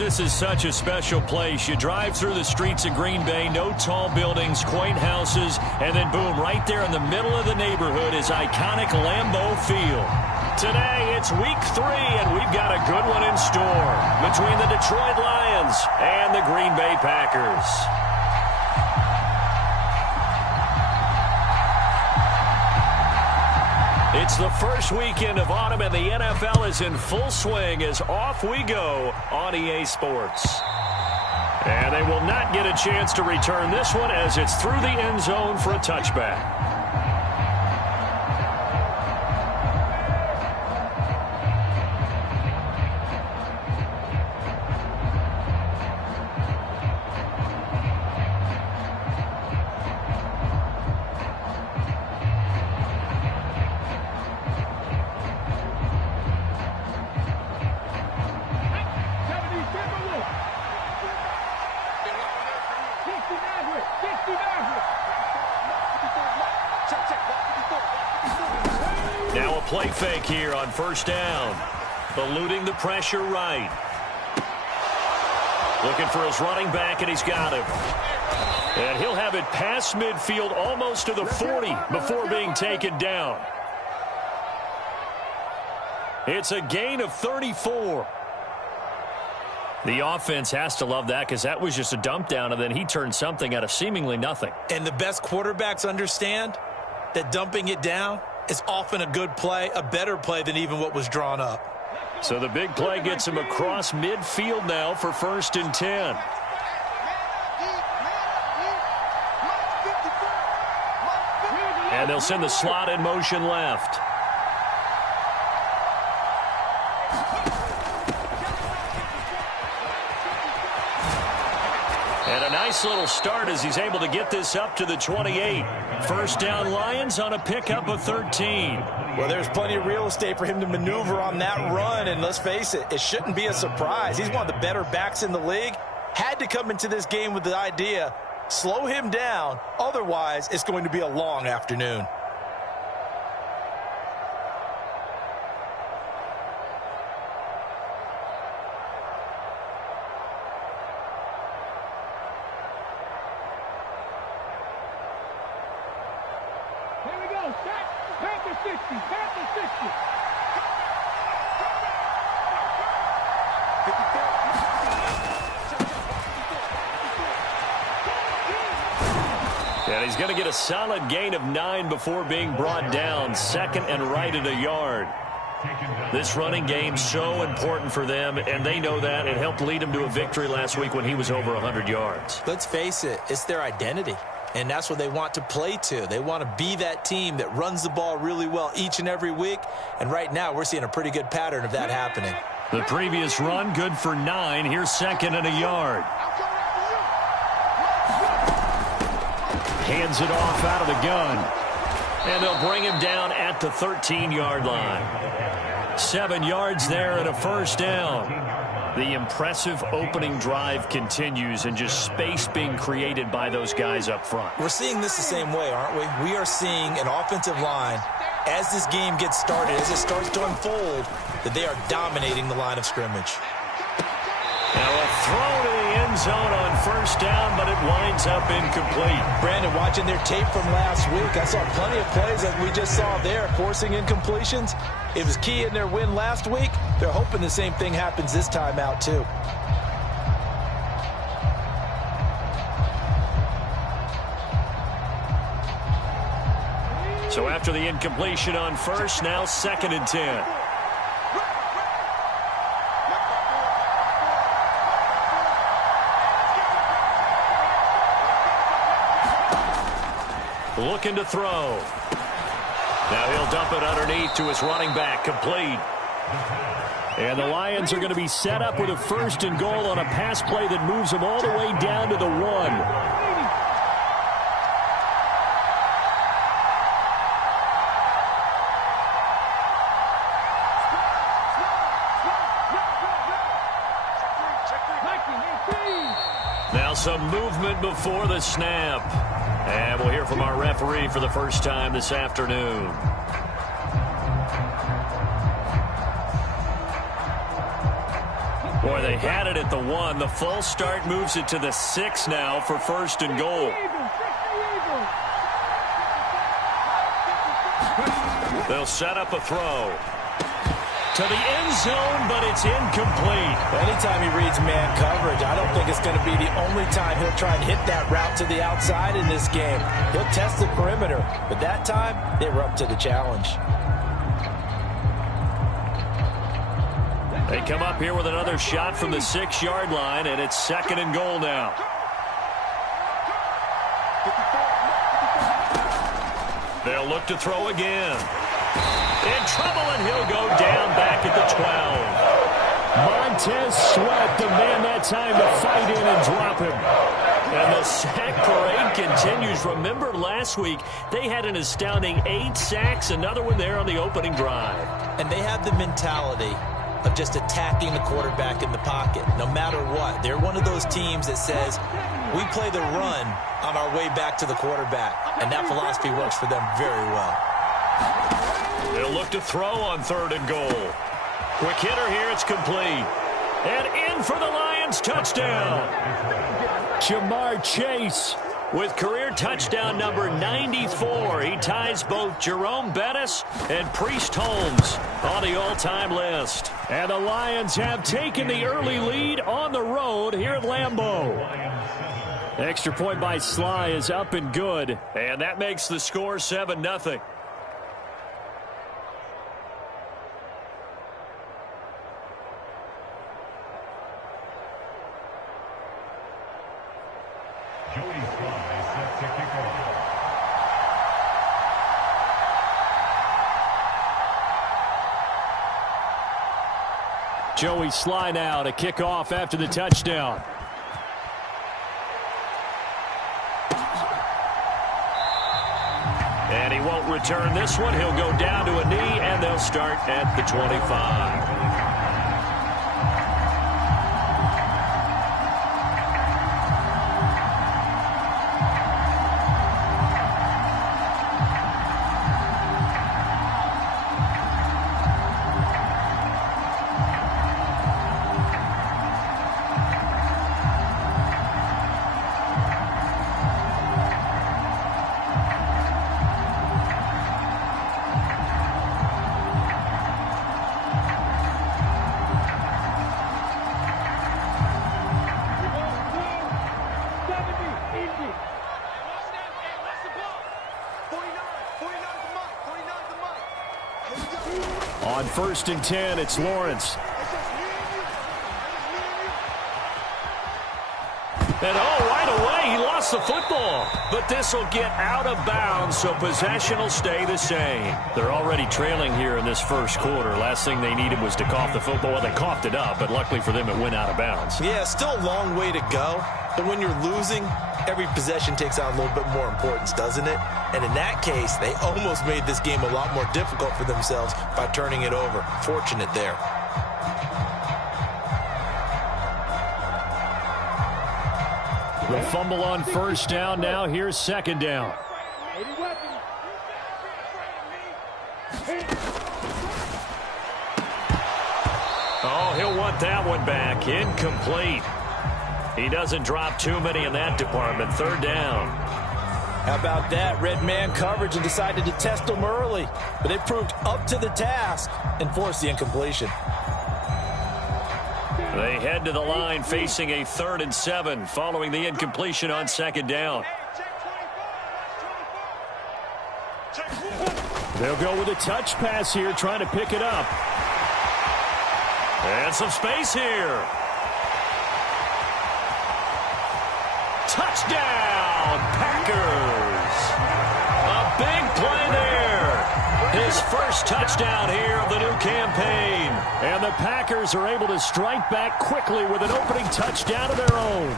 This is such a special place. You drive through the streets of Green Bay, no tall buildings, quaint houses, and then boom, right there in the middle of the neighborhood is iconic Lambeau Field. Today, it's week 3, and we've got a good one in store between the Detroit Lions and the Green Bay Packers. It's the first weekend of autumn, and the NFL is in full swing as off we go on EA Sports. And they will not get a chance to return this one as it's through the end zone for a touchback. Now a play fake here on first down. Eluding the pressure right. Looking for his running back, and he's got him. And he'll have it past midfield almost to the 40 before being taken down. It's a gain of 34. The offense has to love that because that was just a dump down, and then he turned something out of seemingly nothing. And the best quarterbacks understand that dumping it down is often a good play, a better play than even what was drawn up. So the big play gets him across midfield now for 1st and 10. And they'll send the slot in motion left. And a nice little start as he's able to get this up to the 28. First down Lions on a pickup of 13. Well, there's plenty of real estate for him to maneuver on that run, and let's face it, it shouldn't be a surprise. He's one of the better backs in the league. Had to come into this game with the idea, slow him down, otherwise it's going to be a long afternoon. And he's going to get a solid gain of 9 before being brought down. 2nd and right at a yard. This running game so important for them, and they know that. It helped lead him to a victory last week when he was over 100 yards. Let's face it, it's their identity, and that's what they want to play to. They want to be that team that runs the ball really well each and every week, and right now we're seeing a pretty good pattern of that happening. The previous run good for 9. Here's 2nd and a yard. Hands it off out of the gun. And they'll bring him down at the 13-yard line. 7 yards there and a first down. The impressive opening drive continues, and just space being created by those guys up front. We're seeing this the same way, aren't we? We are seeing an offensive line, as this game gets started, as it starts to unfold, that they are dominating the line of scrimmage. Now a throw to the end zone on first down, but it winds up incomplete. Brandon, watching their tape from last week, I saw plenty of plays like we just saw there, forcing incompletions. It was key in their win last week. They're hoping the same thing happens this time out, too. So after the incompletion on first, now 2nd and 10. Looking to throw. Now he'll dump it underneath to his running back, complete. And the Lions are going to be set up with a 1st and goal on a pass play that moves them all the way down to the 1. Now some movement before the snap. And we'll hear from our referee for the first time this afternoon. Boy, they had it at the 1. The false start moves it to the 6 now for 1st and goal. They'll set up a throw to the end zone, but it's incomplete. Anytime he reads man coverage, I don't think it's going to be the only time he'll try and hit that route to the outside in this game. He'll test the perimeter, but that time they were up to the challenge. They come up here with another shot from the 6-yard line, and it's 2nd and goal now. They'll look to throw again. In trouble, and he'll go down back at the 12. Montez Sweat, the man that time to fight in and drop him. And the sack parade continues. Remember last week, they had an astounding 8 sacks, another one there on the opening drive. And they have the mentality of just attacking the quarterback in the pocket, no matter what. They're one of those teams that says, we play the run on our way back to the quarterback. And that philosophy works for them very well. They'll look to throw on 3rd and goal. Quick hitter here, it's complete. And in for the Lions, touchdown. Jamar Chase with career touchdown number 94. He ties both Jerome Bettis and Priest Holmes on the all-time list. And the Lions have taken the early lead on the road here at Lambeau. Extra point by Sly is up and good. And that makes the score 7-0. Joey Sly now to kick off after the touchdown. And he won't return this one. He'll go down to a knee, and they'll start at the 25. On 1st and 10, it's Lawrence. And right away, he lost the football. But this will get out of bounds, so possession will stay the same. They're already trailing here in this first quarter. Last thing they needed was to cough the football. Well, they coughed it up, but luckily for them, it went out of bounds. Yeah, still a long way to go. But when you're losing, every possession takes on a little bit more importance, doesn't it? And in that case, they almost made this game a lot more difficult for themselves by turning it over. Fortunate there. The fumble on 1st down. Now here's 2nd down. Oh, he'll want that one back. Incomplete. He doesn't drop too many in that department. 3rd down. How about that? Red man coverage and decided to test them early. But they proved up to the task and forced the incompletion. They head to the line facing a 3rd and 7 following the incompletion on 2nd down. They'll go with a touch pass here, trying to pick it up. And some space here. Touchdown, Packers. A big play there. His first touchdown here of the new campaign. And the Packers are able to strike back quickly with an opening touchdown of their own.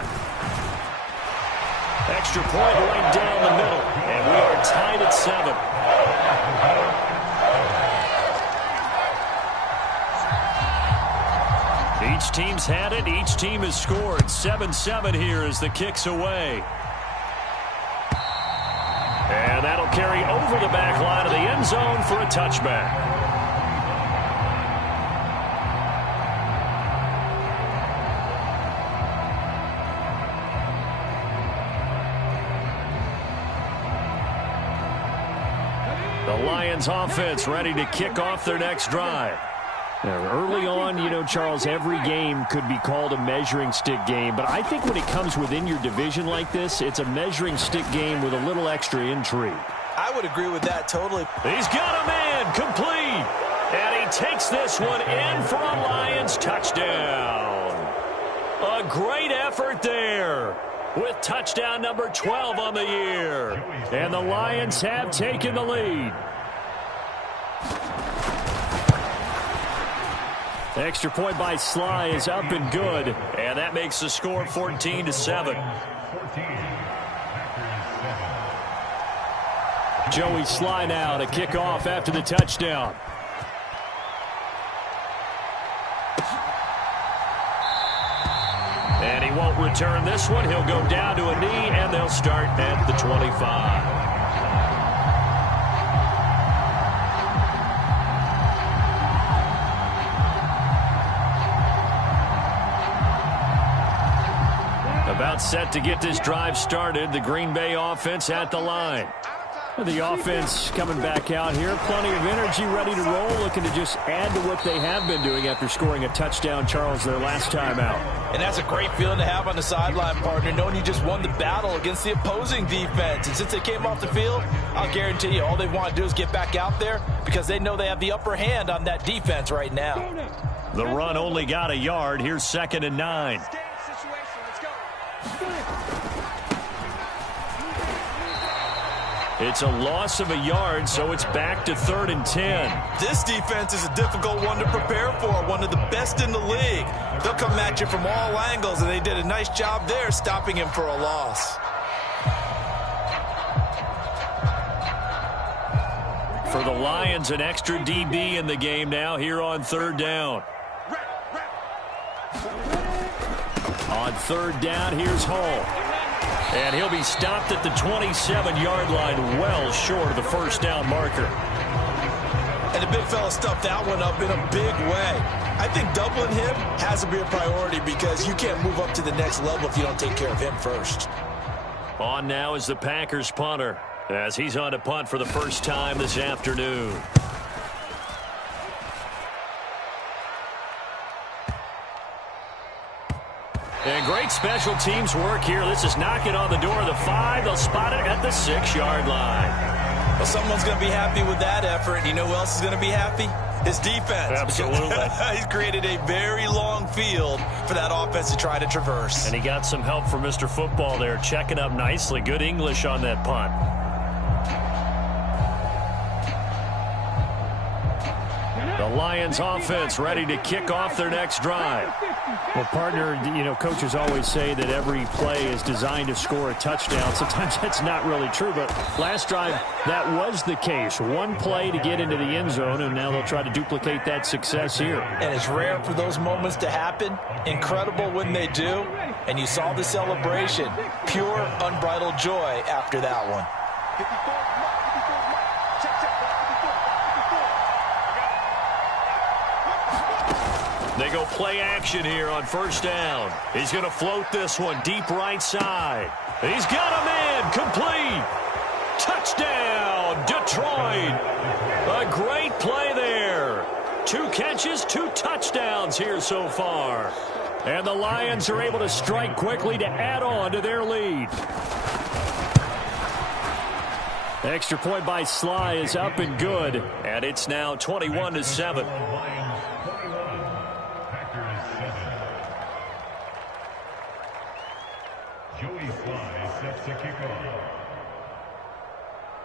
Extra point right down the middle. And we are tied at 7. Each team's had it. Each team has scored. 7-7 here as the kick's away. And that'll carry over the back line of the end zone for a touchback. The Lions offense ready to kick off their next drive. Now, early on, you know, Charles, every game could be called a measuring stick game. But I think when it comes within your division like this, it's a measuring stick game with a little extra intrigue. I would agree with that totally. He's got a man complete. And he takes this one in for a Lions touchdown. A great effort there with touchdown number 12 on the year. And the Lions have taken the lead. Extra point by Sly is up and good. And that makes the score 14-7. Joey Sly now to kick off after the touchdown. And he won't return this one. He'll go down to a knee, and they'll start at the 25. About set to get this drive started. The Green Bay offense at the line. The offense coming back out here. Plenty of energy, ready to roll, looking to just add to what they have been doing after scoring a touchdown, Charles, their last time out. And that's a great feeling to have on the sideline, partner, knowing you just won the battle against the opposing defense. And since they came off the field, I'll guarantee you all they want to do is get back out there because they know they have the upper hand on that defense right now. The run only got a yard. Here's 2nd and 9. It's a loss of a yard, so it's back to 3rd and 10. This defense is a difficult one to prepare for, one of the best in the league. They'll come at you from all angles, and they did a nice job there stopping him for a loss. For the Lions, an extra DB in the game now here on 3rd down. On 3rd down, here's Hall. And he'll be stopped at the 27-yard line, well short of the first down marker. And the big fella stuffed that one up in a big way. I think doubling him has to be a priority because you can't move up to the next level if you don't take care of him first. On now is the Packers punter as he's on to punt for the first time this afternoon. And great special teams work here. This is knocking on the door of the 5. They'll spot it at the 6-yard line. Well, someone's going to be happy with that effort. And you know who else is going to be happy? His defense. Absolutely. He's created a very long field for that offense to try to traverse. And he got some help from Mr. Football there, checking up nicely. Good English on that punt. The Lions offense ready to kick off their next drive. Well, partner, you know, coaches always say that every play is designed to score a touchdown. Sometimes that's not really true, but last drive, that was the case. One play to get into the end zone, and now they'll try to duplicate that success here. And it's rare for those moments to happen. Incredible when they do. And you saw the celebration. Pure, unbridled joy after that one. They go play action here on 1st down. He's going to float this one deep right side. He's got a man complete. Touchdown, Detroit. A great play there. 2 catches, 2 touchdowns here so far. And the Lions are able to strike quickly to add on to their lead. Extra point by Sly is up and good. And it's now 21-7.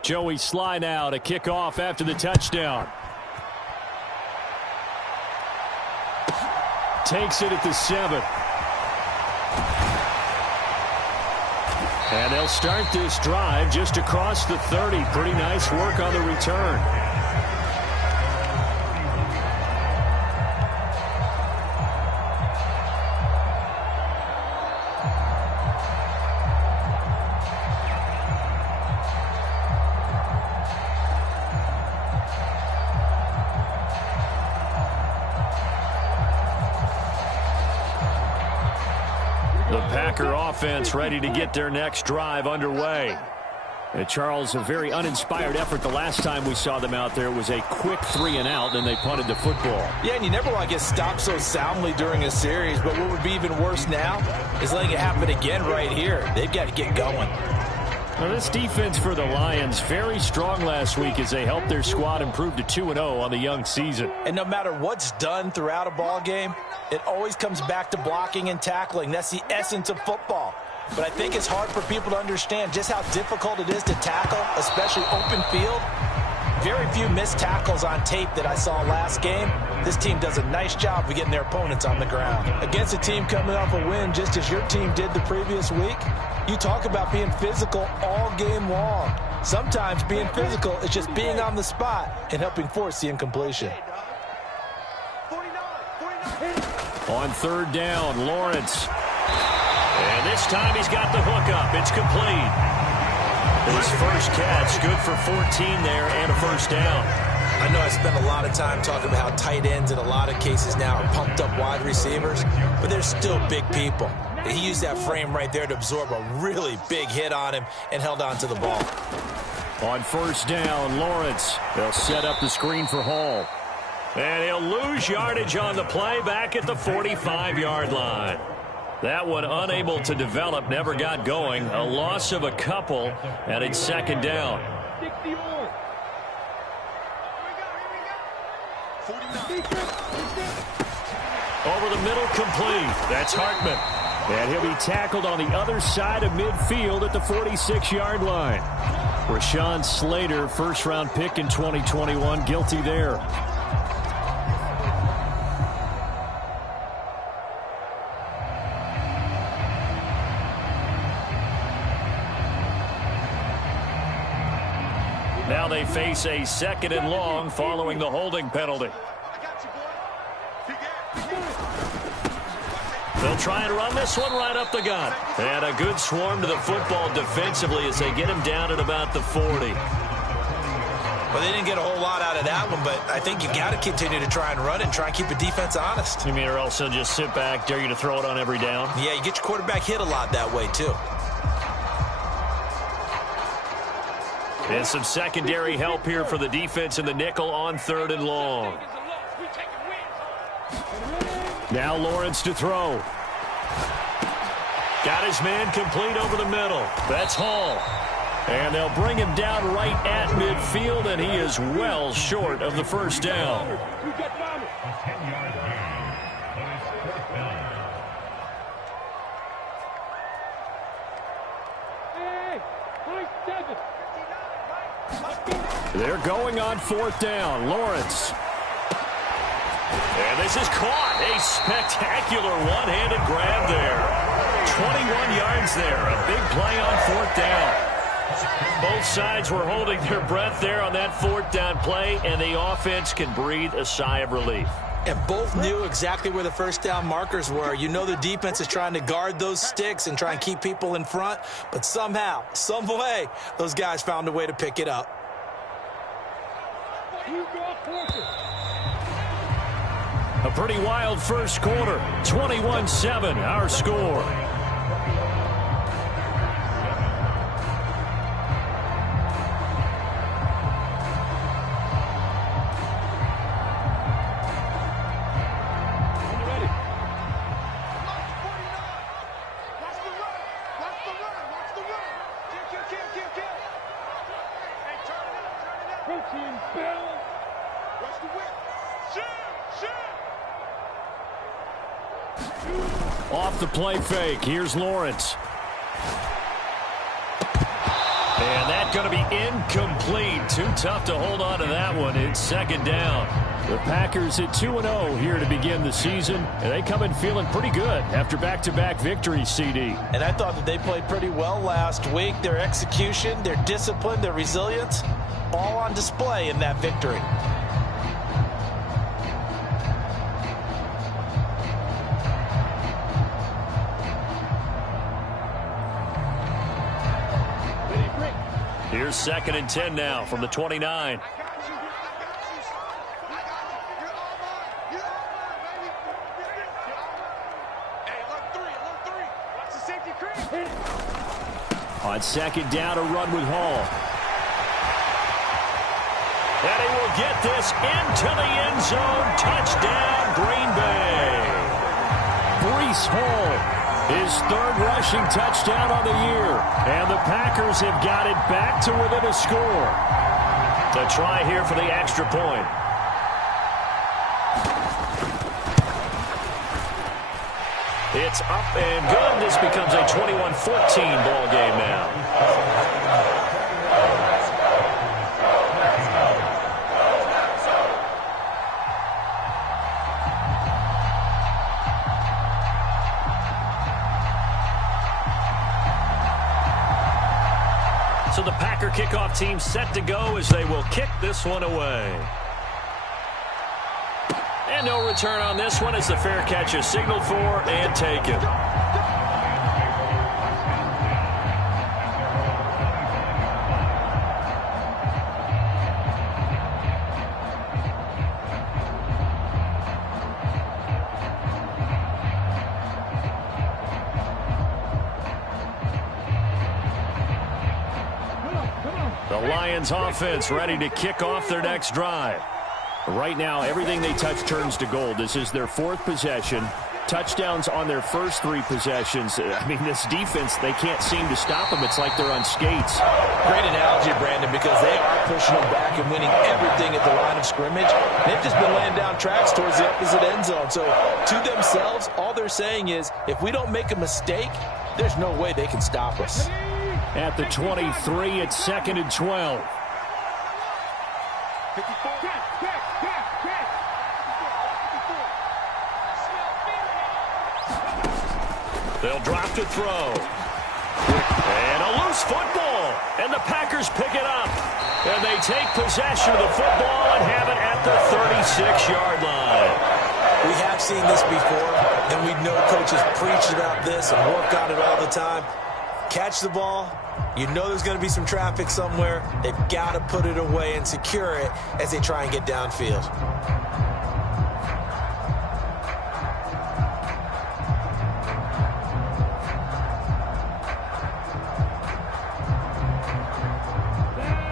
Joey Sly now to kick off after the touchdown. Takes it at the 7. And they'll start this drive just across the 30. Pretty nice work on the return. Packer offense ready to get their next drive underway. Charles, a very uninspired effort the last time we saw them out there. It was a quick 3-and-out, and they punted the football. Yeah, and you never want to get stopped so soundly during a series, but what would be even worse now is letting it happen again right here. They've got to get going. Now, this defense for the Lions, very strong last week as they helped their squad improve to 2-0 on the young season. And no matter what's done throughout a ball game, it always comes back to blocking and tackling. That's the essence of football. But I think it's hard for people to understand just how difficult it is to tackle, especially open field. Very few missed tackles on tape that I saw last game. This team does a nice job of getting their opponents on the ground. Against a team coming off a win just as your team did the previous week, you talk about being physical all game long. Sometimes being physical is just being on the spot and helping force the incompletion. On third down, Lawrence. And this time he's got the hook up. It's complete. His first catch, good for 14 there and a first down. I know I spent a lot of time talking about how tight ends in a lot of cases now are pumped up wide receivers, but they're still big people. He used that frame right there to absorb a really big hit on him and held on to the ball. On first down, Lawrence. They'll set up the screen for Hall. And he'll lose yardage on the play back at the 45-yard line. That one unable to develop, never got going. A loss of a couple, and it's second down. Over the middle, complete. That's Hartman. And he'll be tackled on the other side of midfield at the 46-yard line. Rashawn Slater, first-round pick in 2021, guilty there. Now they face a second and long following the holding penalty. They'll try and run this one right up the gut. And a good swarm to the football defensively as they get him down at about the 40. Well, they didn't get a whole lot out of that one, but I think you got to continue to try and run and try and keep the defense honest. You mean or else they'll just sit back, dare you to throw it on every down? Yeah, you get your quarterback hit a lot that way, too. And some secondary help here for the defense in the nickel on third and long. Now Lawrence to throw. Got his man complete over the middle. That's Hall. And they'll bring him down right at midfield, and he is well short of the first down. They're going on fourth down. Lawrence. And this is caught. A spectacular one-handed grab there. 21 yards there. A big play on fourth down. Both sides were holding their breath there on that fourth down play, and the offense can breathe a sigh of relief. And both knew exactly where the first down markers were. You know the defense is trying to guard those sticks and try and keep people in front, but somehow, some way, those guys found a way to pick it up. A pretty wild first quarter. 21-7, our score. Off the play fake. Here's Lawrence. And that's going to be incomplete. Too tough to hold on to that one. It's second down. The Packers at 2-0 here to begin the season. And they come in feeling pretty good after back-to-back victories, CD. And I thought that they played pretty well last week. Their execution, their discipline, their resilience, all on display in that victory. Here's second and 10 now from the 29. On second down, a run with Hall. And he will get this into the end zone. Touchdown, Green Bay. Breece Hall, his third rushing touchdown on the year. And the Packers have got it back to within a score. To try here for the extra point. It's up and good. This becomes a 21-14 ball game now. So the Packer kickoff team set to go as they will kick this one away. And no return on this one as the fair catch is signaled for and taken. The Lions offense ready to kick off their next drive. Right now, everything they touch turns to gold. This is their fourth possession. Touchdowns on their first three possessions. I mean, this defense, they can't seem to stop them. It's like they're on skates. Great analogy, Brandon, because they are pushing them back and winning everything at the line of scrimmage. They've just been laying down tracks towards the opposite end zone. So to themselves, all they're saying is, if we don't make a mistake, there's no way they can stop us. At the 23, it's 2nd and 12. They'll drop to throw. And a loose football. And the Packers pick it up. And they take possession of the football and have it at the 36-yard line. We have seen this before, and we know coaches preach about this and work on it all the time. Catch the ball. You know there's going to be some traffic somewhere. They've got to put it away and secure it as they try and get downfield.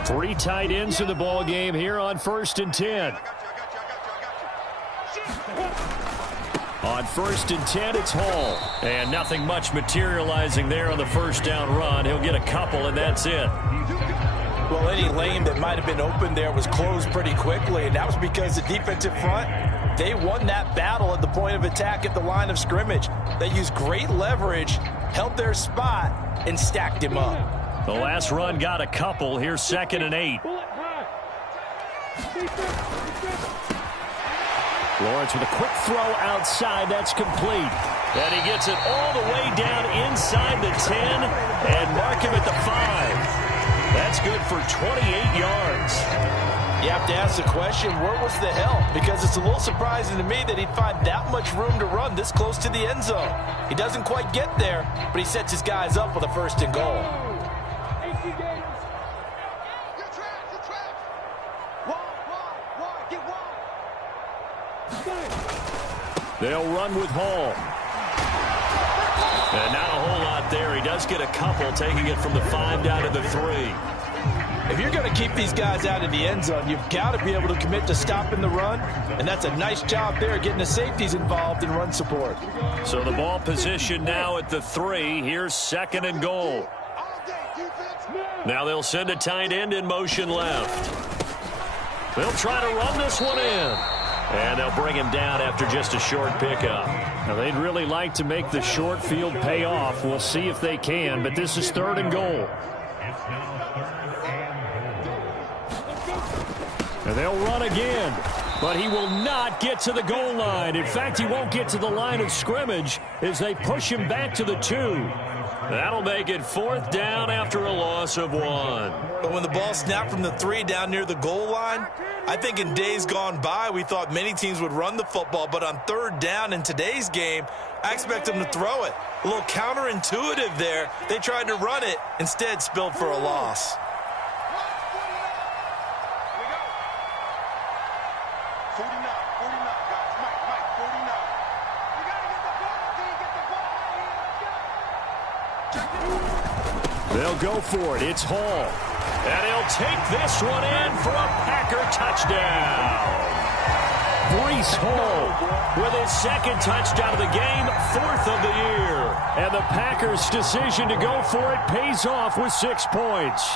Three tight ends in the ball game here on 1st and 10. On 1st and 10, it's Hall. And nothing much materializing there on the first down run. He'll get a couple, and that's it. Well, any lane that might have been open there was closed pretty quickly, and that was because the defensive front, they won that battle at the point of attack at the line of scrimmage. They used great leverage, held their spot, and stacked him up. The last run got a couple. Here's 2nd and 8. Lawrence with a quick throw outside. That's complete. And he gets it all the way down inside the 10 and mark him at the 5. That's good for 28 yards. You have to ask the question, where was the help? Because it's a little surprising to me that he'd find that much room to run this close to the end zone. He doesn't quite get there, but he sets his guys up with a 1st and goal. They'll run with Hall. And not a whole lot there. He does get a couple, taking it from the 5 down to the 3. If you're going to keep these guys out of the end zone, you've got to be able to commit to stopping the run, and that's a nice job there, getting the safeties involved in run support. So the ball position now at the 3. Here's 2nd and goal. Now they'll send a tight end in motion left. They'll try to run this one in. And they'll bring him down after just a short pickup. Now, they'd really like to make the short field pay off. We'll see if they can, but this is 3rd and goal. And they'll run again, but he will not get to the goal line. In fact, he won't get to the line of scrimmage as they push him back to the 2. That'll make it 4th down after a loss of 1. But when the ball snapped from the 3 down near the goal line, I think in days gone by, we thought many teams would run the football, but on 3rd down in today's game, I expect them to throw it. A little counterintuitive there. They tried to run it, instead spilled for a loss. They'll go for it. It's Hall. And he'll take this one in for a Packer touchdown. Breece Hall with his second touchdown of the game, 4th of the year. And the Packers' decision to go for it pays off with 6 points.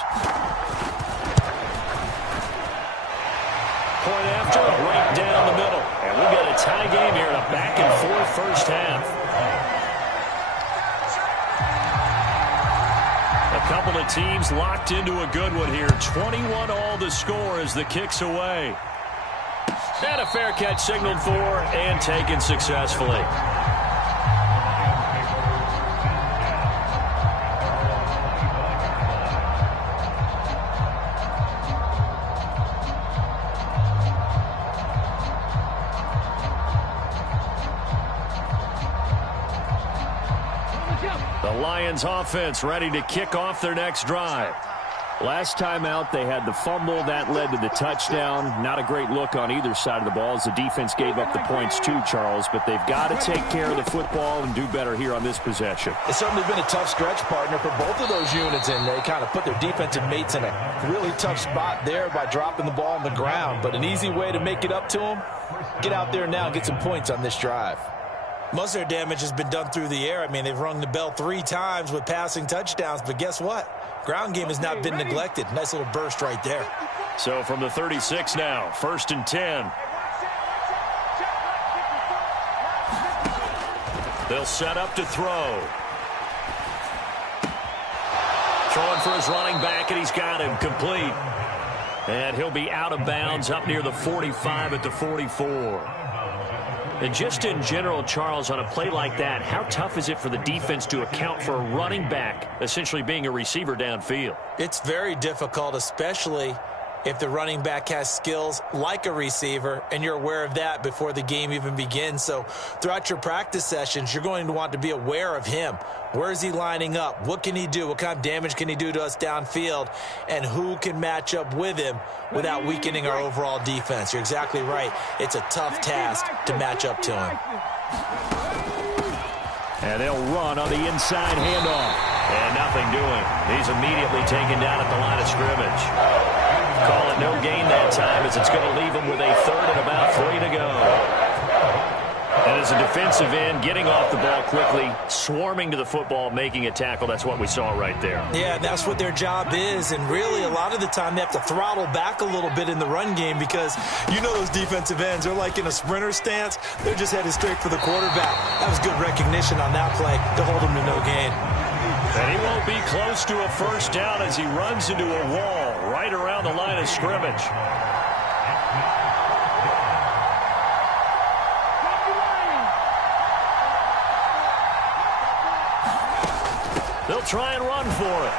Point after, right down the middle. And we've got a tie game here in a back-and-forth first half. A couple of teams locked into a good one here. 21 all the score as the kick's away. And a fair catch signaled for and taken successfully. The Lions offense ready to kick off their next drive. Last time out, they had the fumble. That led to the touchdown. Not a great look on either side of the ball as the defense gave up the points too, Charles. But they've got to take care of the football and do better here on this possession. It's certainly been a tough stretch, partner, for both of those units, and they kind of put their defensive mates in a really tough spot there by dropping the ball on the ground. But an easy way to make it up to them, get out there now and get some points on this drive. Most of their damage has been done through the air. I mean, they've rung the bell 3 times with passing touchdowns, but guess what? Ground game has not been neglected. Nice little burst right there. So from the 36 now, 1st and 10. They'll set up to throw. Throwing for his running back, and he's got him complete. And he'll be out of bounds up near the 45 at the 44. And just in general, Charles, on a play like that, how tough is it for the defense to account for a running back essentially being a receiver downfield? It's very difficult, especially if the running back has skills like a receiver, and you're aware of that before the game even begins. So throughout your practice sessions, you're going to want to be aware of him. Where is he lining up? What can he do? What kind of damage can he do to us downfield? And who can match up with him without weakening our overall defense? You're exactly right. It's a tough task to match up to him. And they'll run on the inside handoff. And nothing doing. He's immediately taken down at the line of scrimmage. Call it no gain that time as it's going to leave him with a 3rd and about 3 to go. And as a defensive end, getting off the ball quickly, swarming to the football, making a tackle. That's what we saw right there. Yeah, that's what their job is. And really, a lot of the time, they have to throttle back a little bit in the run game because you know those defensive ends, they're like in a sprinter stance. They're just headed straight for the quarterback. That was good recognition on that play to hold him to no gain. And he won't be close to a first down as he runs into a wall right around the line of scrimmage. They'll try and run for it.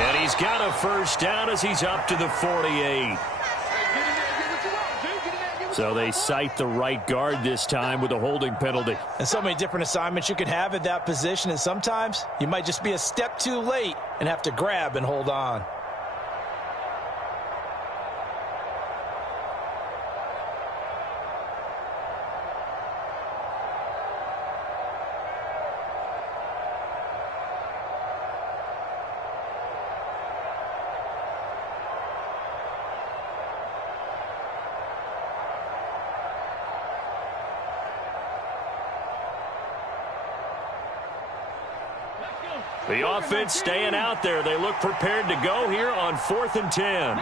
And he's got a first down as he's up to the 48. So they cite the right guard this time with a holding penalty. And so many different assignments you could have at that position, and sometimes you might just be a step too late and have to grab and hold on. The offense staying out there. They look prepared to go here on 4th and 10.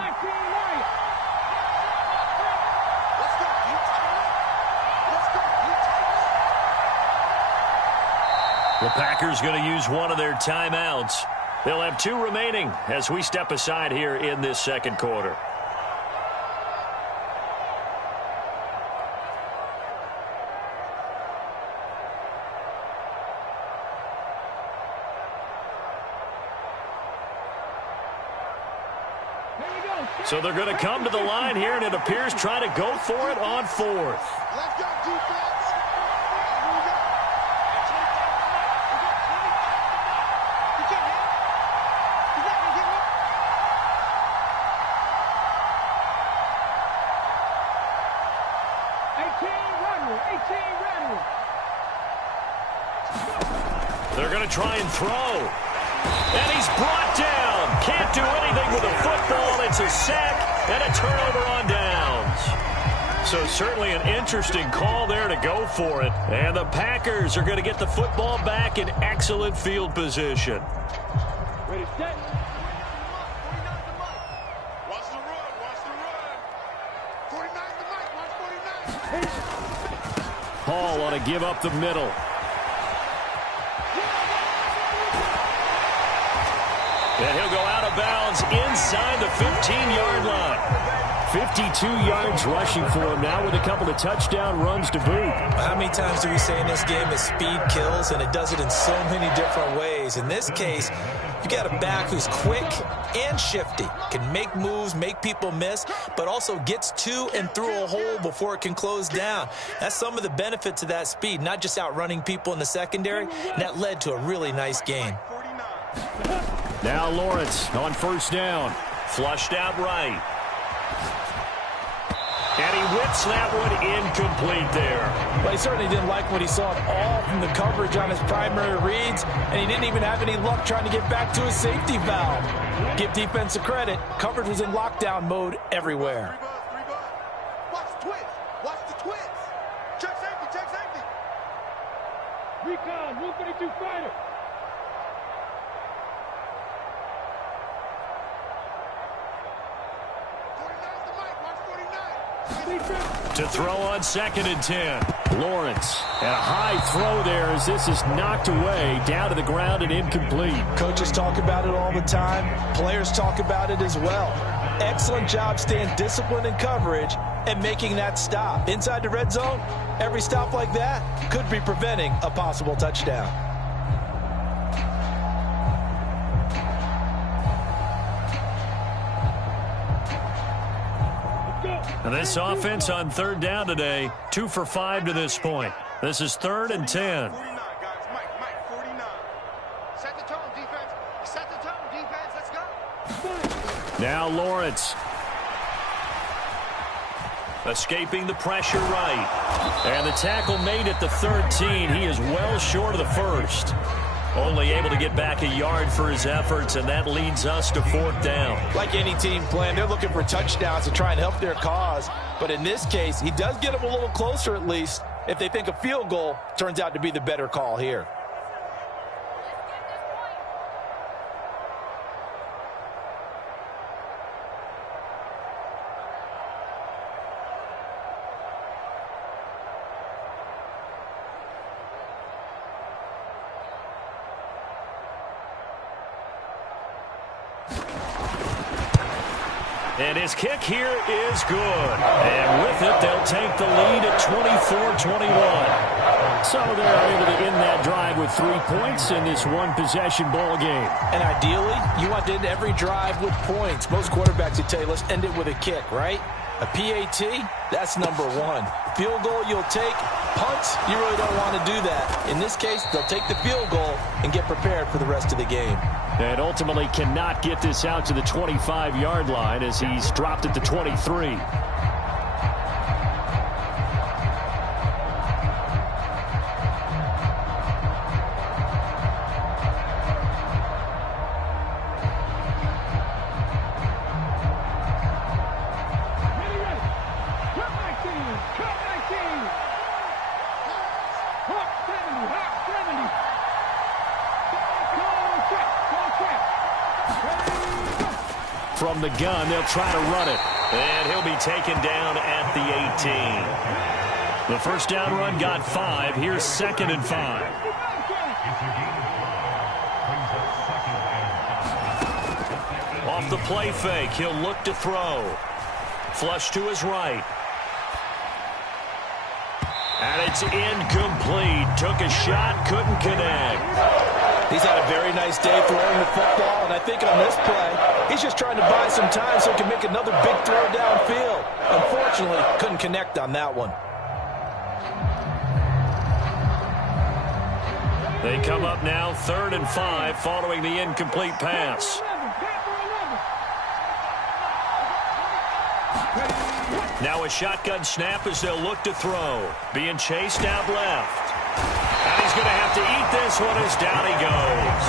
The Packers going to use one of their timeouts. They'll have 2 remaining as we step aside here in this second quarter. So they're going to come to the line here, and it appears try to go for it on 4th. Let's go, defense. They're going to try and throw. And he's brought down. Can't do anything with a football. It's a sack and a turnover on downs. So certainly an interesting call there to go for it. And the Packers are going to get the football back in excellent field position. Ready, set. Watch the run. Watch the run. 49 the mic. Watch 49. Hall on a give up the middle. And he'll go out of bounds inside the 15-yard line. 52 yards rushing for him now with a couple of touchdown runs to boot. How many times do we say in this game that speed kills, and it does it in so many different ways? In this case, you got a back who's quick and shifty, can make moves, make people miss, but also gets to and through a hole before it can close down. That's some of the benefits of that speed, not just outrunning people in the secondary, and that led to a really nice gain. Now Lawrence on first down. Flushed out right. And he whips that one incomplete there. Well, he certainly didn't like what he saw at all from the coverage on his primary reads, and he didn't even have any luck trying to get back to his safety valve. Give defense a credit. Coverage was in lockdown mode everywhere. Watch the twist. Watch the twist. Check safety. Check safety. Recon, 152 fighter. To throw on 2nd and 10. Lawrence. And a high throw there as this is knocked away, down to the ground and incomplete. Coaches talk about it all the time. Players talk about it as well. Excellent job staying disciplined in coverage and making that stop. Inside the red zone, every stop like that could be preventing a possible touchdown. And this offense on 3rd down today, 2 for 5 to this point. This is 3rd and 10. 49, guys. Mike, 49. Set the tone, defense. Set the tone, defense. Let's go. Now Lawrence. Escaping the pressure right. And the tackle made at the 13. He is well short of the first. Only able to get back a yard for his efforts, and that leads us to 4th down. Like any team playing, they're looking for touchdowns to try and help their cause. But in this case, he does get them a little closer at least if they think a field goal turns out to be the better call here. And his kick here is good. And with it, they'll take the lead at 24-21. So they're able to end that drive with 3 points in this one-possession ball game. And ideally, you want to end every drive with points. Most quarterbacks would tell you, let's end it with a kick, right? A PAT, that's number 1. Field goal you'll take. Punts, you really don't want to do that. In this case, they'll take the field goal and get prepared for the rest of the game. And ultimately cannot get this out to the 25-yard line as he's dropped at the 23. From the gun, they'll try to run it. And he'll be taken down at the 18. The first down run got 5. Here's 2nd and 5. Off the play fake, he'll look to throw. Flush to his right. And it's incomplete. Took a shot, couldn't connect. He's had a very nice day throwing the football, and I think on this play, he's just trying to buy some time so he can make another big throw downfield. Unfortunately, couldn't connect on that one. They come up now 3rd and 5 following the incomplete pass. Now a shotgun snap as they'll look to throw. Being chased out left. And he's going to have to eat this one as down he goes.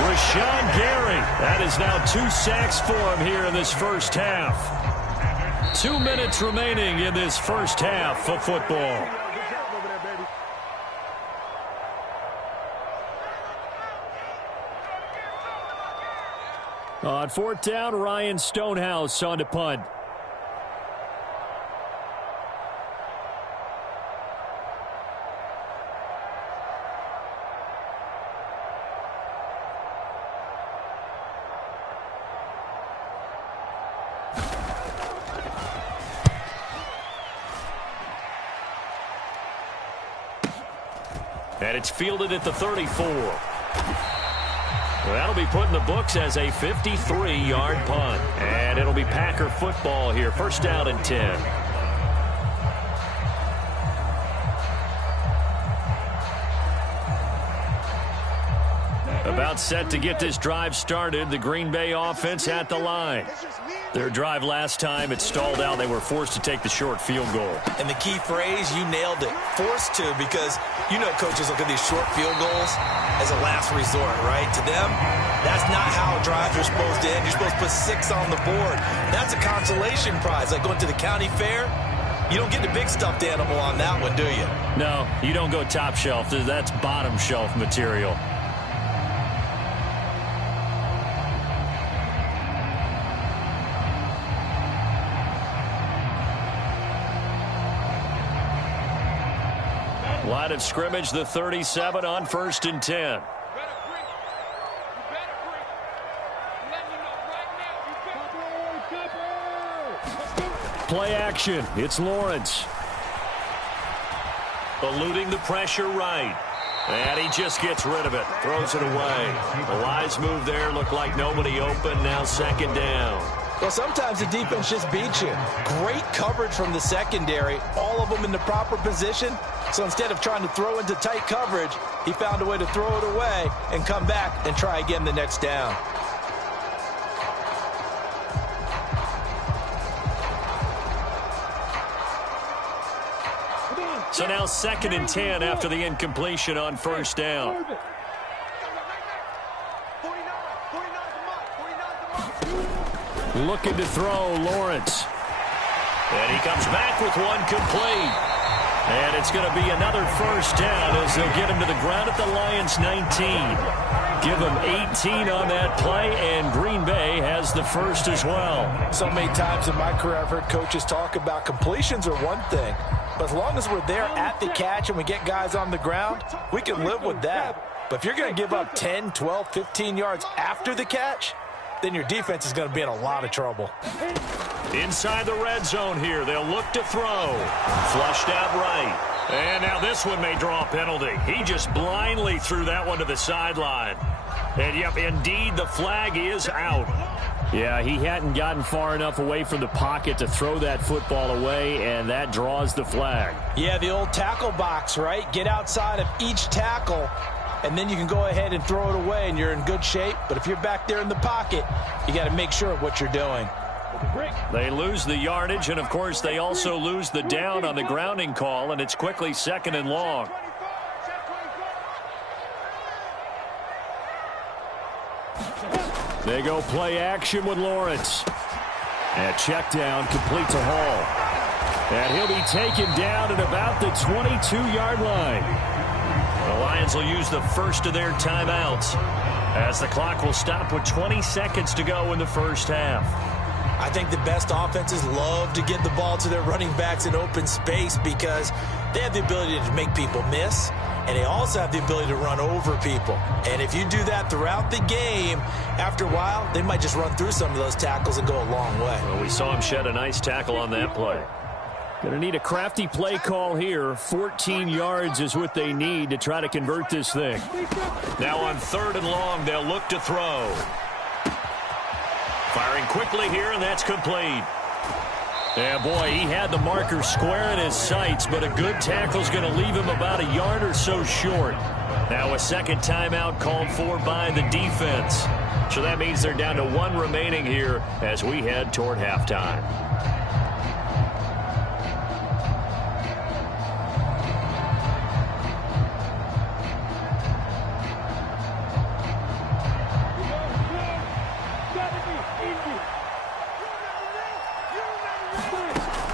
Rashawn Gary. That is now 2 sacks for him here in this first half. 2 minutes remaining in this first half of football. On 4th down, Ryan Stonehouse on to punt. And it's fielded at the 34. That'll be put in the books as a 53-yard punt. And it'll be Packer football here. First down and 10. About set to get this drive started. The Green Bay offense at the line. Their drive last time, it stalled out. They were forced to take the short field goal. And the key phrase, you nailed it. Forced to, because you know coaches look at these short field goals as a last resort, right? To them, that's not how drives are supposed to end. You're supposed to put 6 on the board. That's a consolation prize. Like going to the county fair, you don't get the big stuffed animal on that one, do you? No, you don't go top shelf. That's bottom shelf material. Line of scrimmage, the 37 on 1st and 10. Play action. It's Lawrence. Eluding the pressure right. And he just gets rid of it. Throws it away. The wise move there. Looked like nobody open. Now 2nd down. Well, sometimes the defense just beats you. Great coverage from the secondary. All of them in the proper position. So instead of trying to throw into tight coverage, he found a way to throw it away and come back and try again the next down. So now 2nd and 10 after the incompletion on 1st down. Looking to throw, Lawrence. And he comes back with one complete. And it's going to be another 1st down as they'll get him to the ground at the Lions' 19. Give him 18 on that play, and Green Bay has the first as well. So many times in my career I've heard coaches talk about completions are one thing. But as long as we're there at the catch and we get guys on the ground, we can live with that. But if you're going to give up 10, 12, 15 yards after the catch, then your defense is going to be in a lot of trouble. Inside the red zone here, they'll look to throw. Flushed out right. And now this one may draw a penalty. He just blindly threw that one to the sideline. And, yep, indeed, the flag is out. Yeah, he hadn't gotten far enough away from the pocket to throw that football away, and that draws the flag. Yeah, the old tackle box, right? Get outside of each tackle, and then you can go ahead and throw it away, and you're in good shape. But if you're back there in the pocket, you got to make sure of what you're doing. They lose the yardage, and, of course, they also lose the down on the grounding call, and it's quickly 2nd and long. They go play action with Lawrence. And check down, complete to Hall. And he'll be taken down at about the 22-yard line. The Lions will use the first of their timeouts as the clock will stop with 20 seconds to go in the first half. I think the best offenses love to get the ball to their running backs in open space because they have the ability to make people miss, and they also have the ability to run over people. And if you do that throughout the game, after a while, they might just run through some of those tackles and go a long way. Well, we saw him shed a nice tackle on that play. Going to need a crafty play call here. 14 yards is what they need to try to convert this thing. Now on 3rd and long, they'll look to throw. Firing quickly here, and that's complete. Yeah, boy, he had the marker square in his sights, but a good tackle's going to leave him about a yard or so short. Now a second timeout called for by the defense. So that means they're down to 1 remaining here as we head toward halftime.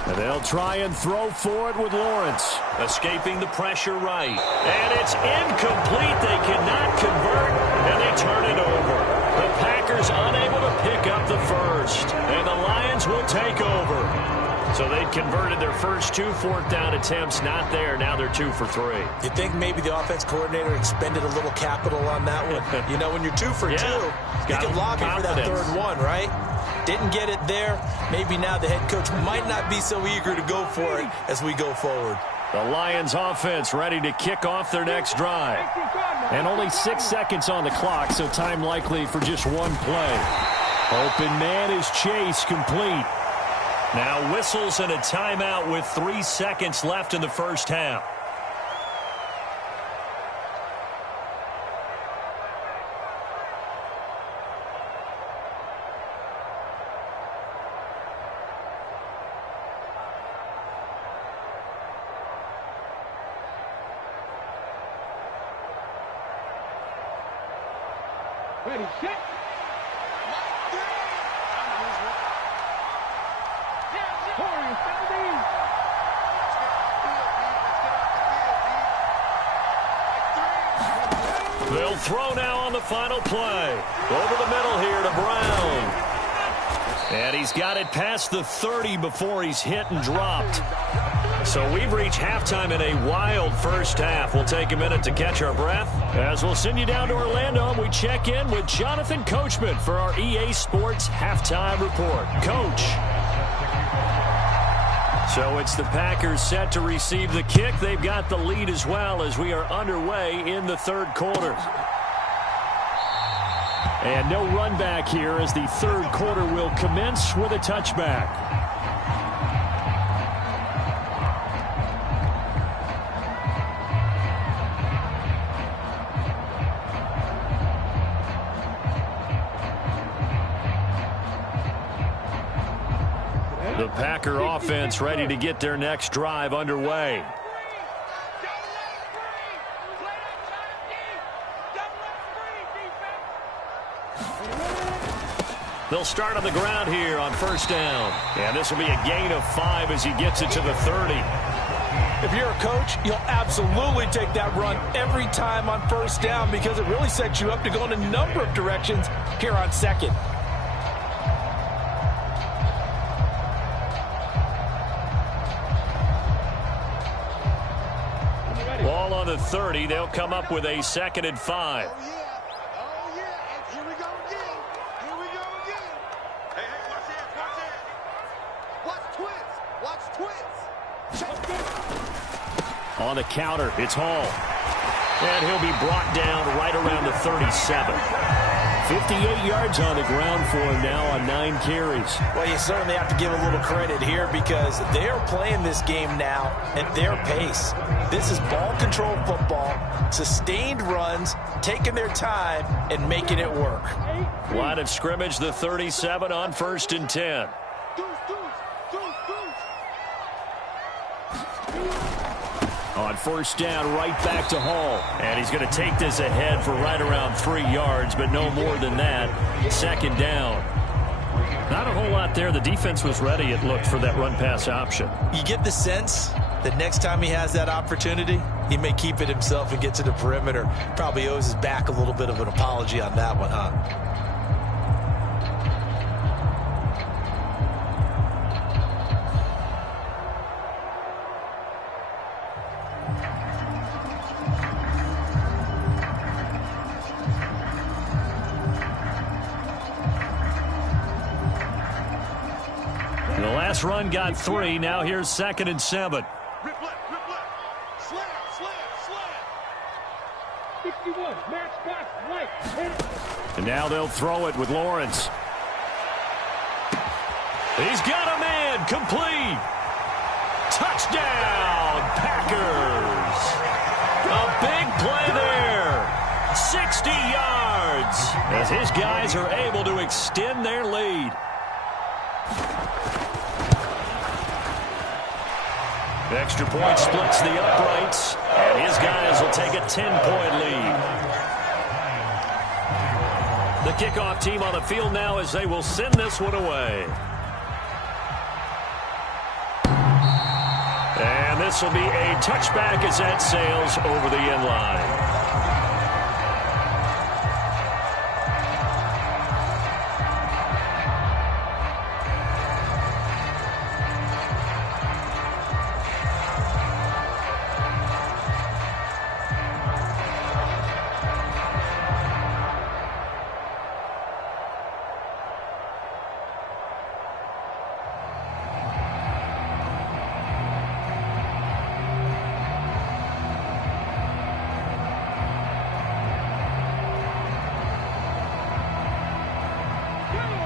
And they'll try and throw for it with Lawrence. Escaping the pressure right. And it's incomplete. They cannot convert, and they turn it over. The Packers unable to pick up the first. And the Lions will take over. So they'd converted their first 2 fourth down attempts. Not there. Now they're 2 for 3. You think maybe the offense coordinator expended a little capital on that one? You know, when you're 2 for 2, you can lobby for that third one, right? Didn't get it there. Maybe now the head coach might not be so eager to go for it as we go forward. The Lions offense ready to kick off their next drive. And only 6 seconds on the clock, so time likely for just one play. Open man is Chase, complete. Now whistles and a timeout with 3 seconds left in the first half. Ready, set. They'll throw now on the final play. Over the middle here to Brown. And he's got it past the 30 before he's hit and dropped. So we've reached halftime in a wild first half. We'll take a minute to catch our breath as we'll send you down to Orlando, and we check in with Jonathan Coachman for our EA Sports Halftime Report. Coach. So it's the Packers set to receive the kick. They've got the lead as well as we are underway in the third quarter. And no run back here as the third quarter will commence with a touchback. The Packer offense ready to get their next drive underway. They'll start on the ground here on first down. And this will be a gain of 5 as he gets it to the 30. If you're a coach, you'll absolutely take that run every time on first down because it really sets you up to go in a number of directions here on second. Ball on the 30. They'll come up with a 2nd and 5. Oh, yeah. And here we go again. Here we go again. Hey, watch this. Watch twins. Watch twins. On the counter, it's Hall. And he'll be brought down right around the 37. 58 yards on the ground for him now on 9 carries. Well, you certainly have to give a little credit here because they are playing this game now at their pace. This is ball control football, sustained runs, taking their time and making it work. Line of scrimmage, the 37 on 1st and 10. On first down, right back to Hall. And he's going to take this ahead for right around 3 yards, but no more than that. 2nd down. Not a whole lot there. The defense was ready, it looked, for that run-pass option. You get the sense that next time he has that opportunity, he may keep it himself and get to the perimeter. Probably owes his back a little bit of an apology on that one, huh? The last run got 3. Now here's 2nd and 7. Rip left. Slam. 61, match box, right. And now they'll throw it with Lawrence. He's got a man, complete. Touchdown, Packers. A big play there. 60 yards as his guys are able to extend their lead. Extra point splits the uprights, and his guys will take a 10-point lead. The kickoff team on the field now as they will send this one away. And this will be a touchback as that sails over the end line.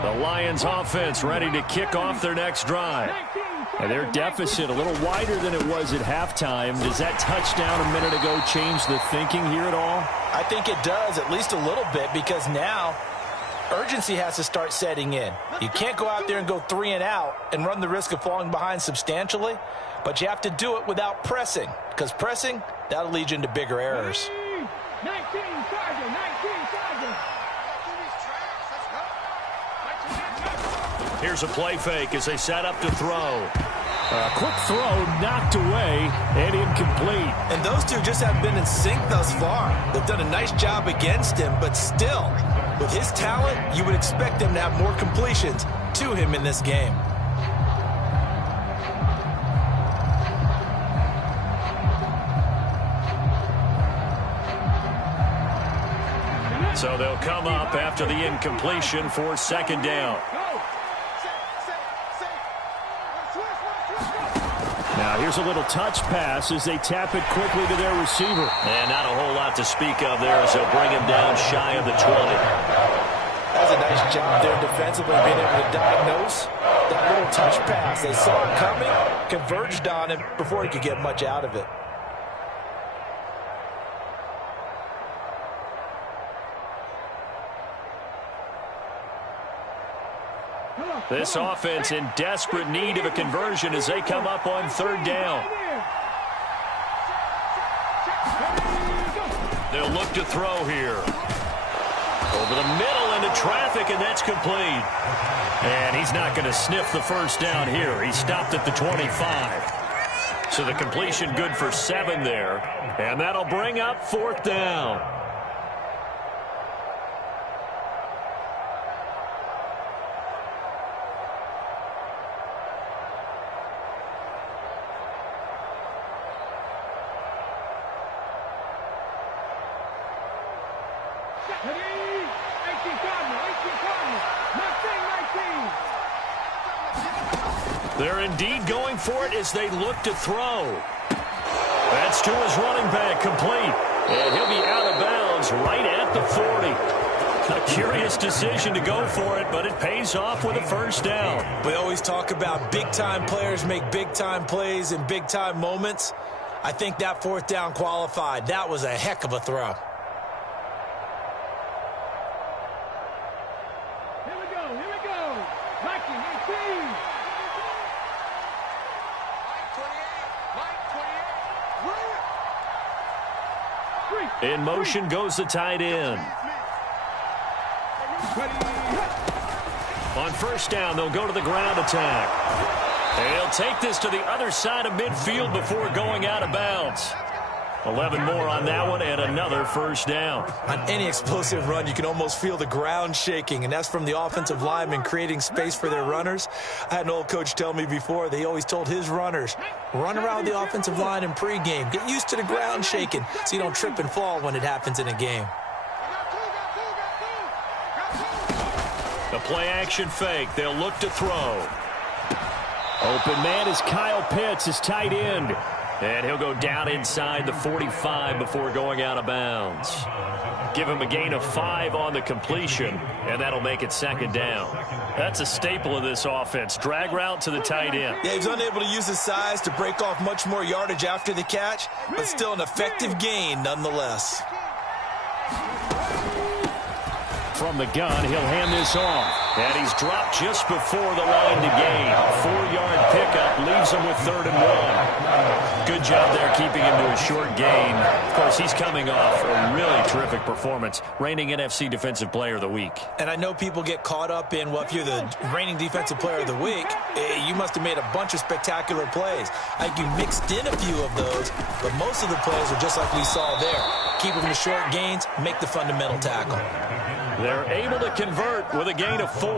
The Lions offense ready to kick off their next drive. And their deficit a little wider than it was at halftime. Does that touchdown a minute ago change the thinking here at all? I think it does, at least a little bit, because now urgency has to start setting in. You can't go out there and go 3 and out and run the risk of falling behind substantially, but you have to do it without pressing, because pressing, that'll lead you into bigger errors. 19 Sergeant, 19 Sergeant. Here's a play fake as they set up to throw. A quick throw knocked away and incomplete. And those two just have been in sync thus far. They've done a nice job against him, but still, with his talent, you would expect him to have more completions to him in this game. So they'll come up after the incompletion for second down. Now here's a little touch pass as they tap it quickly to their receiver. And not a whole lot to speak of there as they'll bring him down shy of the 20. That's a nice job there defensively, being able to diagnose that little touch pass. They saw it coming, converged on it before he could get much out of it. This offense in desperate need of a conversion as they come up on third down. They'll look to throw here. Over the middle into traffic, and that's complete. And he's not going to sniff the first down here. He stopped at the 25. So the completion good for 7 there. And that'll bring up fourth down. They're indeed going for it as they look to throw. That's to his running back, complete. And he'll be out of bounds right at the 40. A curious decision to go for it, but it pays off with a first down. We always talk about big-time players make big-time plays in big-time moments. I think that fourth down qualified. That was a heck of a throw. In motion goes the tight end. On first down, they'll go to the ground attack. And he'll take this to the other side of midfield before going out of bounds. 11 more on that one and another first down. On any explosive run, you can almost feel the ground shaking, and that's from the offensive linemen creating space for their runners. I had an old coach tell me before, they always told his runners, run around the offensive line in pregame. Get used to the ground shaking so you don't trip and fall when it happens in a game. The play-action fake. They'll look to throw. Open man is Kyle Pitts, his tight end. And he'll go down inside the 45 before going out of bounds. Give him a gain of 5 on the completion, and that'll make it second down. That's a staple of this offense. Drag route to the tight end. Yeah, he's unable to use his size to break off much more yardage after the catch, but still an effective gain nonetheless. From the gun, he'll hand this off. And he's dropped just before the line to gain. 4-yard pickup leaves him with 3rd and 1. Good Good job there keeping him to a short gain. Of course, he's coming off a really terrific performance, reigning NFC Defensive Player of the Week. And I know people get caught up in, well, if you're the reigning Defensive Player of the Week, you must have made a bunch of spectacular plays. I think you mixed in a few of those, but most of the plays are just like we saw there. Keep them to short gains, make the fundamental tackle. They're able to convert with a gain of 4.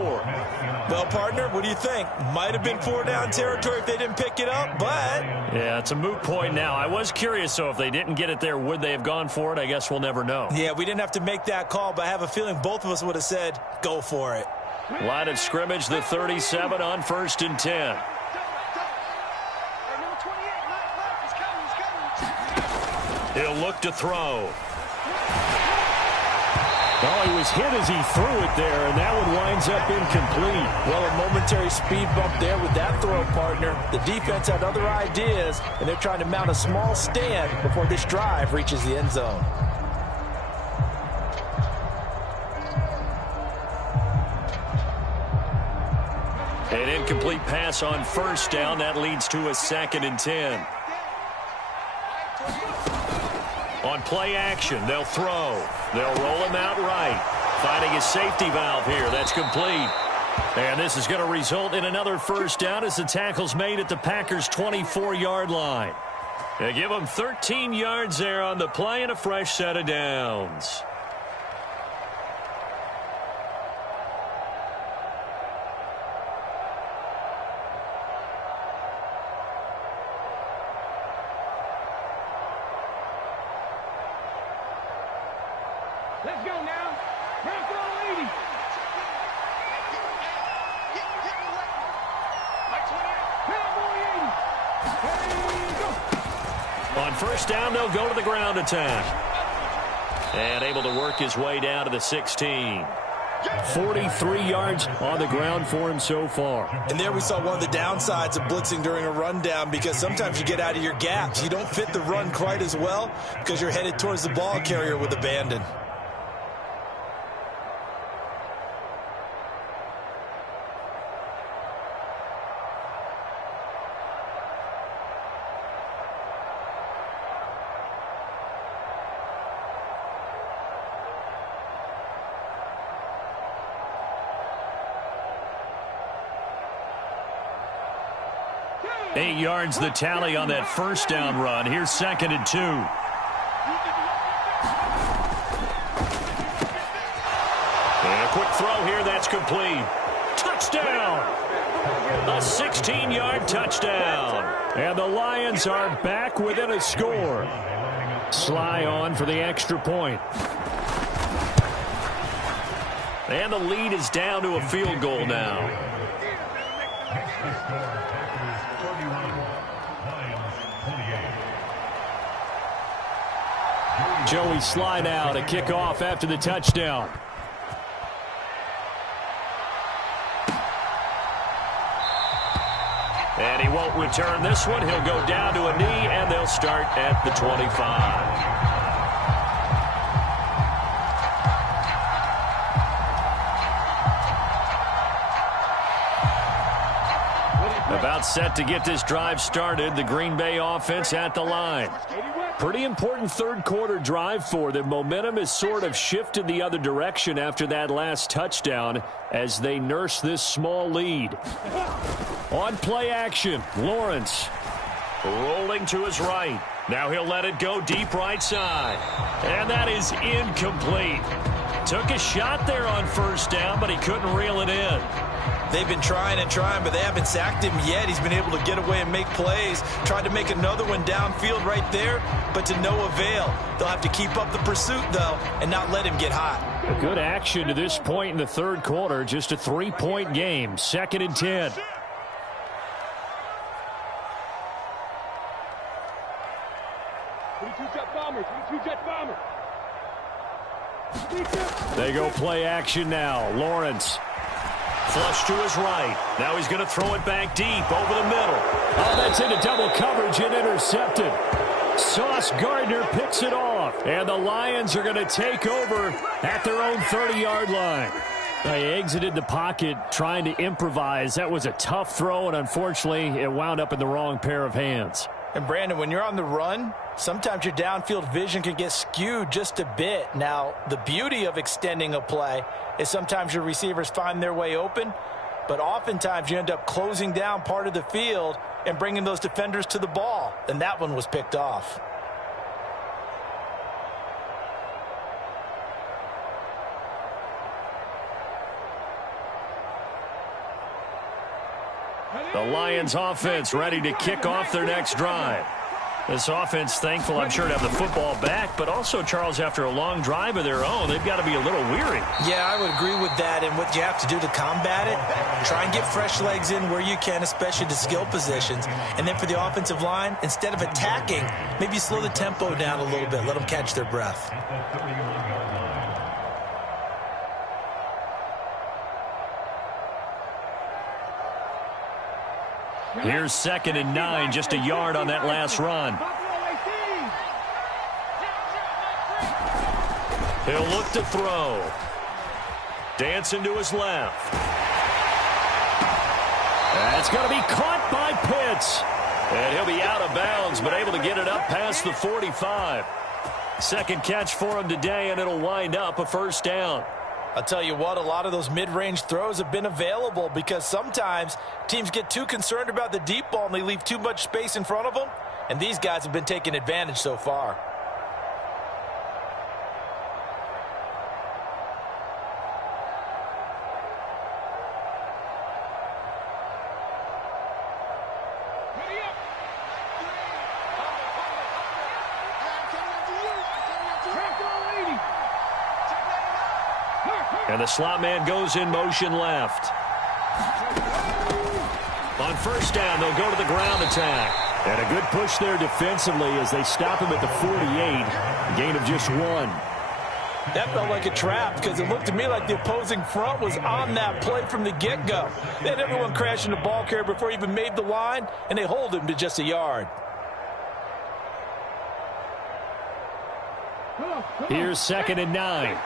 Well, partner, what do you think? Might have been 4-down territory if they didn't pick it up, but... Yeah, it's a moot point now. I was curious, so if they didn't get it there, would they have gone for it? I guess we'll never know. Yeah, we didn't have to make that call, but I have a feeling both of us would have said, go for it. Line of scrimmage, the 37 on 1st and 10. He'll look to throw. Oh, he was hit as he threw it there, and that one winds up incomplete. Well, a momentary speed bump there with that throw, partner. The defense had other ideas, and they're trying to mount a small stand before this drive reaches the end zone. An incomplete pass on 1st down. That leads to a 2nd and 10. On play action, they'll throw. They'll roll him out right. Finding his safety valve here. That's complete. And this is going to result in another 1st down as the tackle's made at the Packers' 24-yard line. They give them 13 yards there on the play and a fresh set of downs. Let's go now. Broncos 80. On 1st down, they'll go to the ground attack. And able to work his way down to the 16. 43 yards on the ground for him so far. And there we saw one of the downsides of blitzing during a rundown, because sometimes you get out of your gaps. You don't fit the run quite as well because you're headed towards the ball carrier with abandon. Eight yards the tally on that 1st down run. Here's 2nd and 2. And a quick throw here. That's complete. Touchdown. A 16-yard touchdown. And the Lions are back within a score. Sly on for the extra point. And the lead is down to a field goal now. Joey slide out, a kickoff after the touchdown. And he won't return this one. He'll go down to a knee, and they'll start at the 25. About set to get this drive started. The Green Bay offense at the line. Pretty important 3rd quarter drive for them. Momentum has sort of shifted the other direction after that last touchdown as they nurse this small lead. On play action, Lawrence rolling to his right. Now he'll let it go deep right side. And that is incomplete. Took a shot there on 1st down, but he couldn't reel it in. They've been trying and trying, but they haven't sacked him yet. He's been able to get away and make plays. Tried to make another one downfield right there, but to no avail. They'll have to keep up the pursuit, though, and not let him get hot. A good action to this point in the 3rd quarter. Just a 3-point game. 2nd and 10. They go play action now. Lawrence. Flush to his right. Now he's going to throw it back deep over the middle. Oh, that's into double coverage and intercepted. Sauce Gardner picks it off. And the Lions are going to take over at their own 30-yard line. They exited the pocket trying to improvise. That was a tough throw, and unfortunately, it wound up in the wrong pair of hands. And Brandon, when you're on the run, sometimes your downfield vision can get skewed just a bit. Now, the beauty of extending a play is sometimes your receivers find their way open, but oftentimes you end up closing down part of the field and bringing those defenders to the ball. And that one was picked off. The Lions offense ready to kick off their next drive. This offense thankful, I'm sure, to have the football back, but also, Charles, after a long drive of their own, they've got to be a little weary. Yeah, I would agree with that, and what you have to do to combat it, try and get fresh legs in where you can, especially to skill positions. And then for the offensive line, instead of attacking, maybe slow the tempo down a little bit, let them catch their breath. Here's 2nd and 9, just a yard on that last run. He'll look to throw. Dancing to his left. That's going to be caught by Pitts. And he'll be out of bounds, but able to get it up past the 45. Second catch for him today, and it'll wind up a first down. I'll tell you what, a lot of those mid-range throws have been available because sometimes teams get too concerned about the deep ball and they leave too much space in front of them, and these guys have been taking advantage so far. And the slot man goes in motion left. On first down, they'll go to the ground attack. And a good push there defensively as they stop him at the 48. A gain of just 1. That felt like a trap because it looked to me like the opposing front was on that play from the get-go. They had everyone crashing the ball carrier before he even made the line, and they hold him to just a yard. Here's 2nd and 9.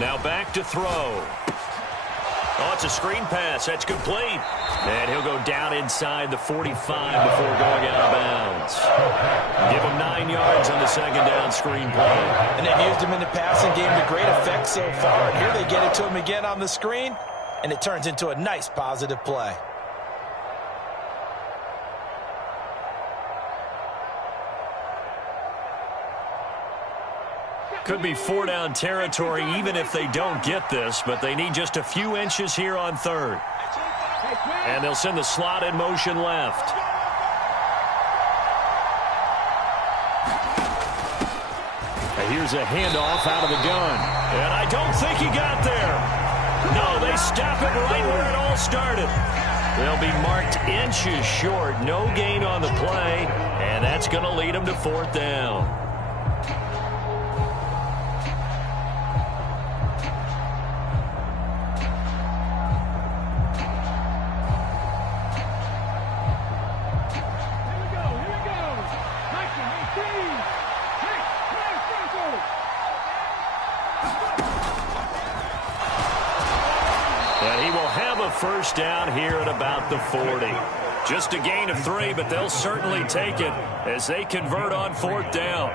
Now back to throw. Oh, it's a screen pass. That's complete. And he'll go down inside the 45 before going out of bounds. Give him 9 yards on the second down screen play. And they've used him in the passing game to great effect so far. And here they get it to him again on the screen, and it turns into a nice positive play. Could be 4-down territory even if they don't get this, but they need just a few inches here on 3rd. And they'll send the slot in motion left. And here's a handoff out of the gun. And I don't think he got there. No, they stop it right where it all started. They'll be marked inches short. No gain on the play, and that's going to lead them to 4th down. First down here at about the 40. Just a gain of 3, but they'll certainly take it as they convert on 4th down.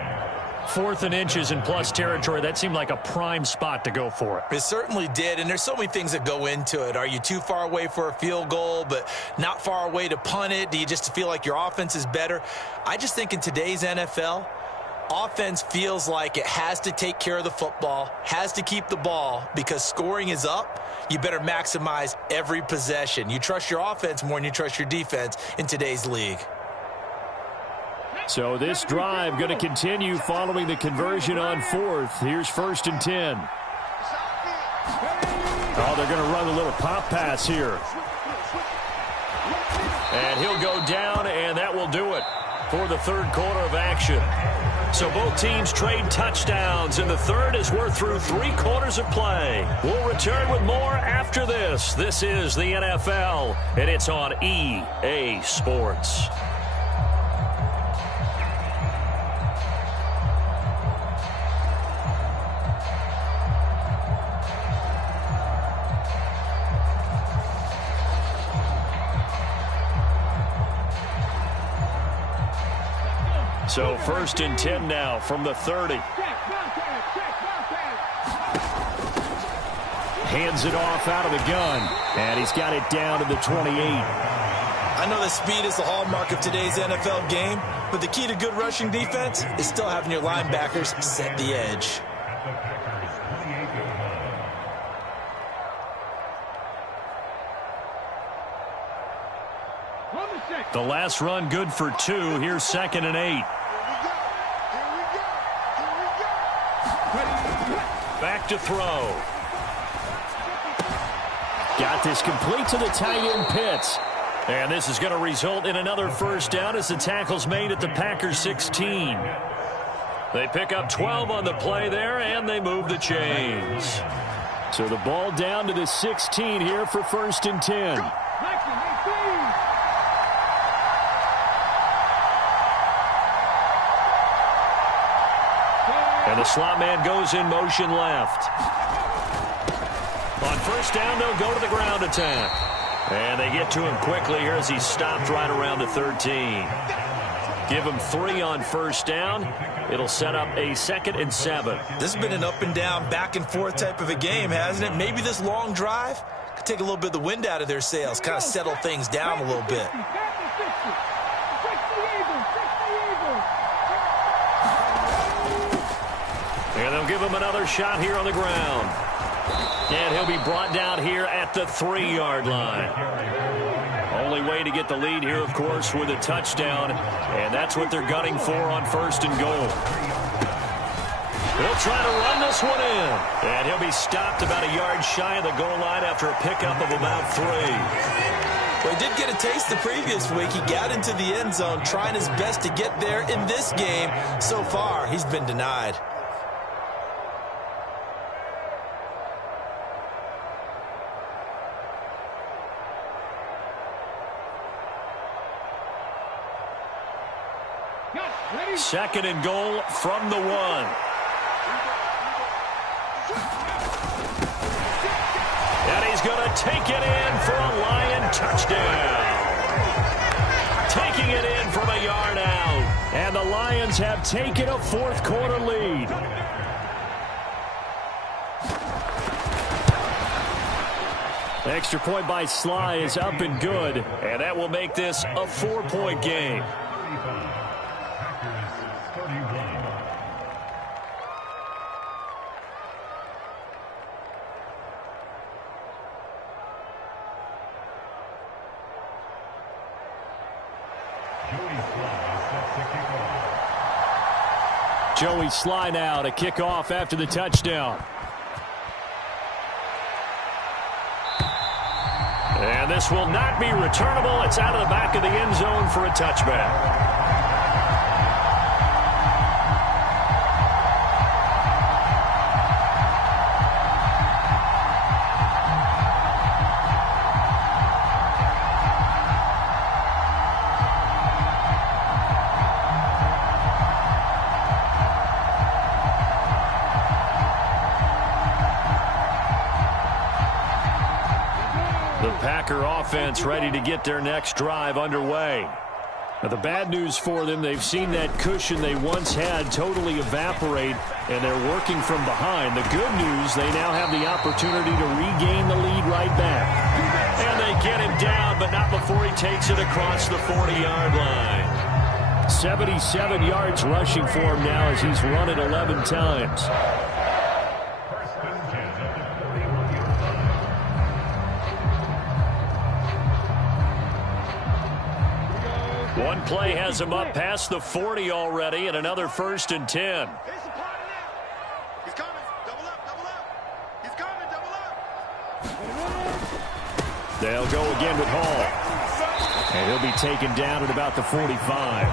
4th and inches in plus territory, that seemed like a prime spot to go for it. It certainly did, and there's so many things that go into it. Are you too far away for a field goal, but not far away to punt it? Do you just feel like your offense is better? I just think in today's NFL, offense feels like it has to take care of the football, has to keep the ball, because scoring is up. You better maximize every possession. You trust your offense more than you trust your defense in today's league. So this drive going to continue following the conversion on 4th. Here's 1st and 10. Oh, they're going to run a little pop pass here. And he'll go down, and that will do it for the 3rd quarter of action. So both teams trade touchdowns, and the 3rd as we're through 3 quarters of play. We'll return with more after this. This is the NFL, and it's on EA Sports. So 1st and 10 now from the 30. Hands it off out of the gun. And he's got it down to the 28. I know that speed is the hallmark of today's NFL game, but the key to good rushing defense is still having your linebackers set the edge. The last run good for 2. Here's 2nd and 8. Back to throw. Got this complete to the tight end Pitts. And this is going to result in another 1st down as the tackle's made at the Packers 16. They pick up 12 on the play there, and they move the chains. So the ball down to the 16 here for 1st and 10. And the slot man goes in motion left. On 1st down, they'll go to the ground attack. And they get to him quickly here as he's stopped right around the 13. Give him 3 on 1st down. It'll set up a 2nd and 7. This has been an up and down, back and forth type of a game, hasn't it? Maybe this long drive could take a little bit of the wind out of their sails, kind of settle things down a little bit. And they'll give him another shot here on the ground. And he'll be brought down here at the 3-yard line. Only way to get the lead here, of course, with a touchdown. And that's what they're gunning for on 1st and goal. He'll try to run this one in. And he'll be stopped about a yard shy of the goal line after a pickup of about 3. Well, he did get a taste the previous week. He got into the end zone trying his best to get there in this game. So far, he's been denied. Second and goal from the 1. And he's going to take it in for a Lion touchdown. Taking it in from a yard out. And the Lions have taken a 4th quarter lead. Extra point by Sly is up and good. And that will make this a 4-point game. Joey Sly now to kick off after the touchdown. And this will not be returnable. It's out of the back of the end zone for a touchback. Offense ready to get their next drive underway. Now, the bad news for them, they've seen that cushion they once had totally evaporate, and they're working from behind. The good news, they now have the opportunity to regain the lead right back. And they get him down, but not before he takes it across the 40-yard line. 77 yards rushing for him now as he's run it 11 times. One play has him up past the 40 already, and another 1st and 10. He's coming. Double up, double up. He's coming, double up. They'll go again with Hall. And he'll be taken down at about the 45.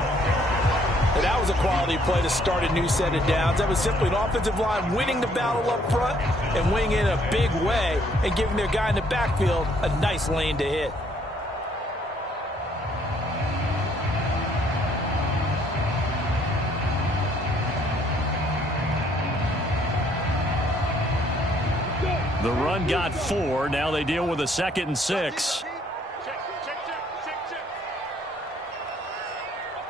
And that was a quality play to start a new set of downs. That was simply an offensive line winning the battle up front and winning in a big way and giving their guy in the backfield a nice lane to hit. The run got 4. Now they deal with a 2nd and 6.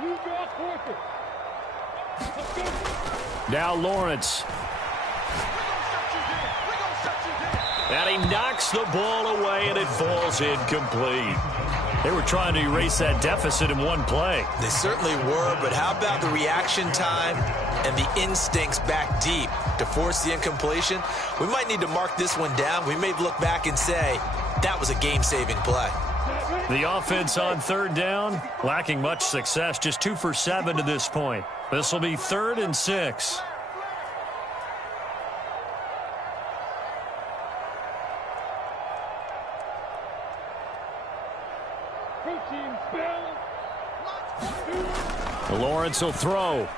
You got forfeit. Now Lawrence. And he knocks the ball away, and it falls incomplete. They were trying to erase that deficit in one play. They certainly were, but how about the reaction time and the instincts back deep to force the incompletion? We might need to mark this one down. We may look back and say that was a game-saving play. The offense on third down, lacking much success, just 2 for 7 to this point. This will be 3rd and 6. Lawrence will throw.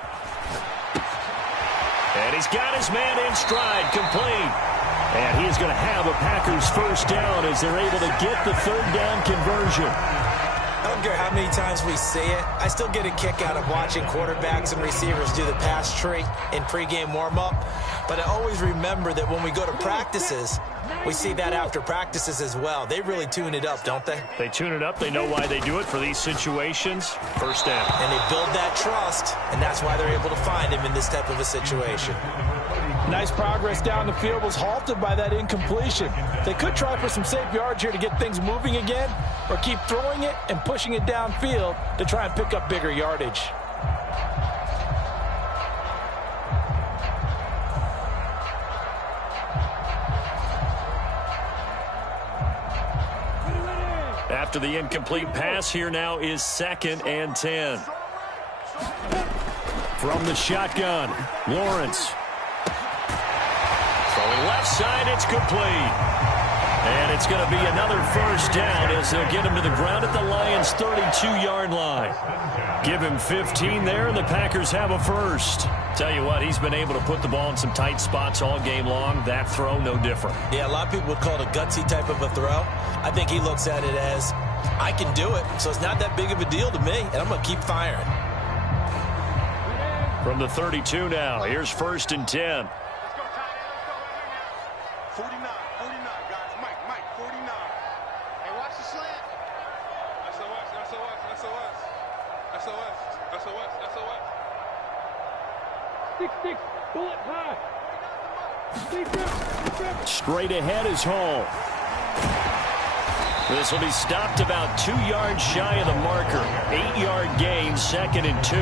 And he's got his man in stride, complete. And he is going to have a Packers first down as they're able to get the third down conversion. I don't care how many times we say it, I still get a kick out of watching quarterbacks and receivers do the pass tree in pregame warm-up. But I always remember that when we go to practices, we see that after practices as well. They really tune it up, don't they? They tune it up. They know why they do it for these situations. First down. And they build that trust, and that's why they're able to find him in this type of a situation. Nice progress down the field was halted by that incompletion. They could try for some safe yards here to get things moving again, or keep throwing it and pushing it downfield to try and pick up bigger yardage. After the incomplete pass, here now is 2nd and 10. From the shotgun, Lawrence. Throwing left side, it's complete. And it's going to be another first down as they'll get him to the ground at the Lions' 32-yard line. Give him 15 there, and the Packers have a first. Tell you what, he's been able to put the ball in some tight spots all game long. That throw, no different. Yeah, a lot of people would call it a gutsy type of a throw. I think he looks at it as, I can do it, so it's not that big of a deal to me, and I'm going to keep firing. From the 32 now, here's 1st and 10. 49, guys. Mike, 49. Hey, watch the slant. SOS. Bullet high. Straight ahead is Hall. This will be stopped about 2 yards shy of the marker. 8-yard gain, 2nd and 2.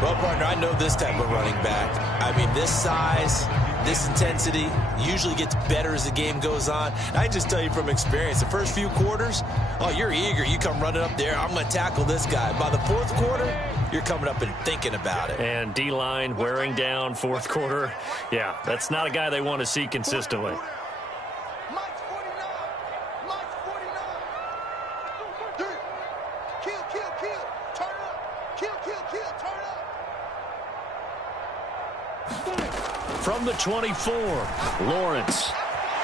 Well, partner, I know this type of running back. I mean, this size, this intensity usually gets better as the game goes on. And I just tell you from experience, the first few quarters, oh, you're eager. You come running up there, I'm going to tackle this guy. By the 4th quarter, you're coming up and thinking about it. And D-line wearing down 4th quarter. Yeah, that's not a guy they want to see consistently. Mike's 49. Mike's 49. Kill. Turn up. Kill. Turn up. From the 24, Lawrence.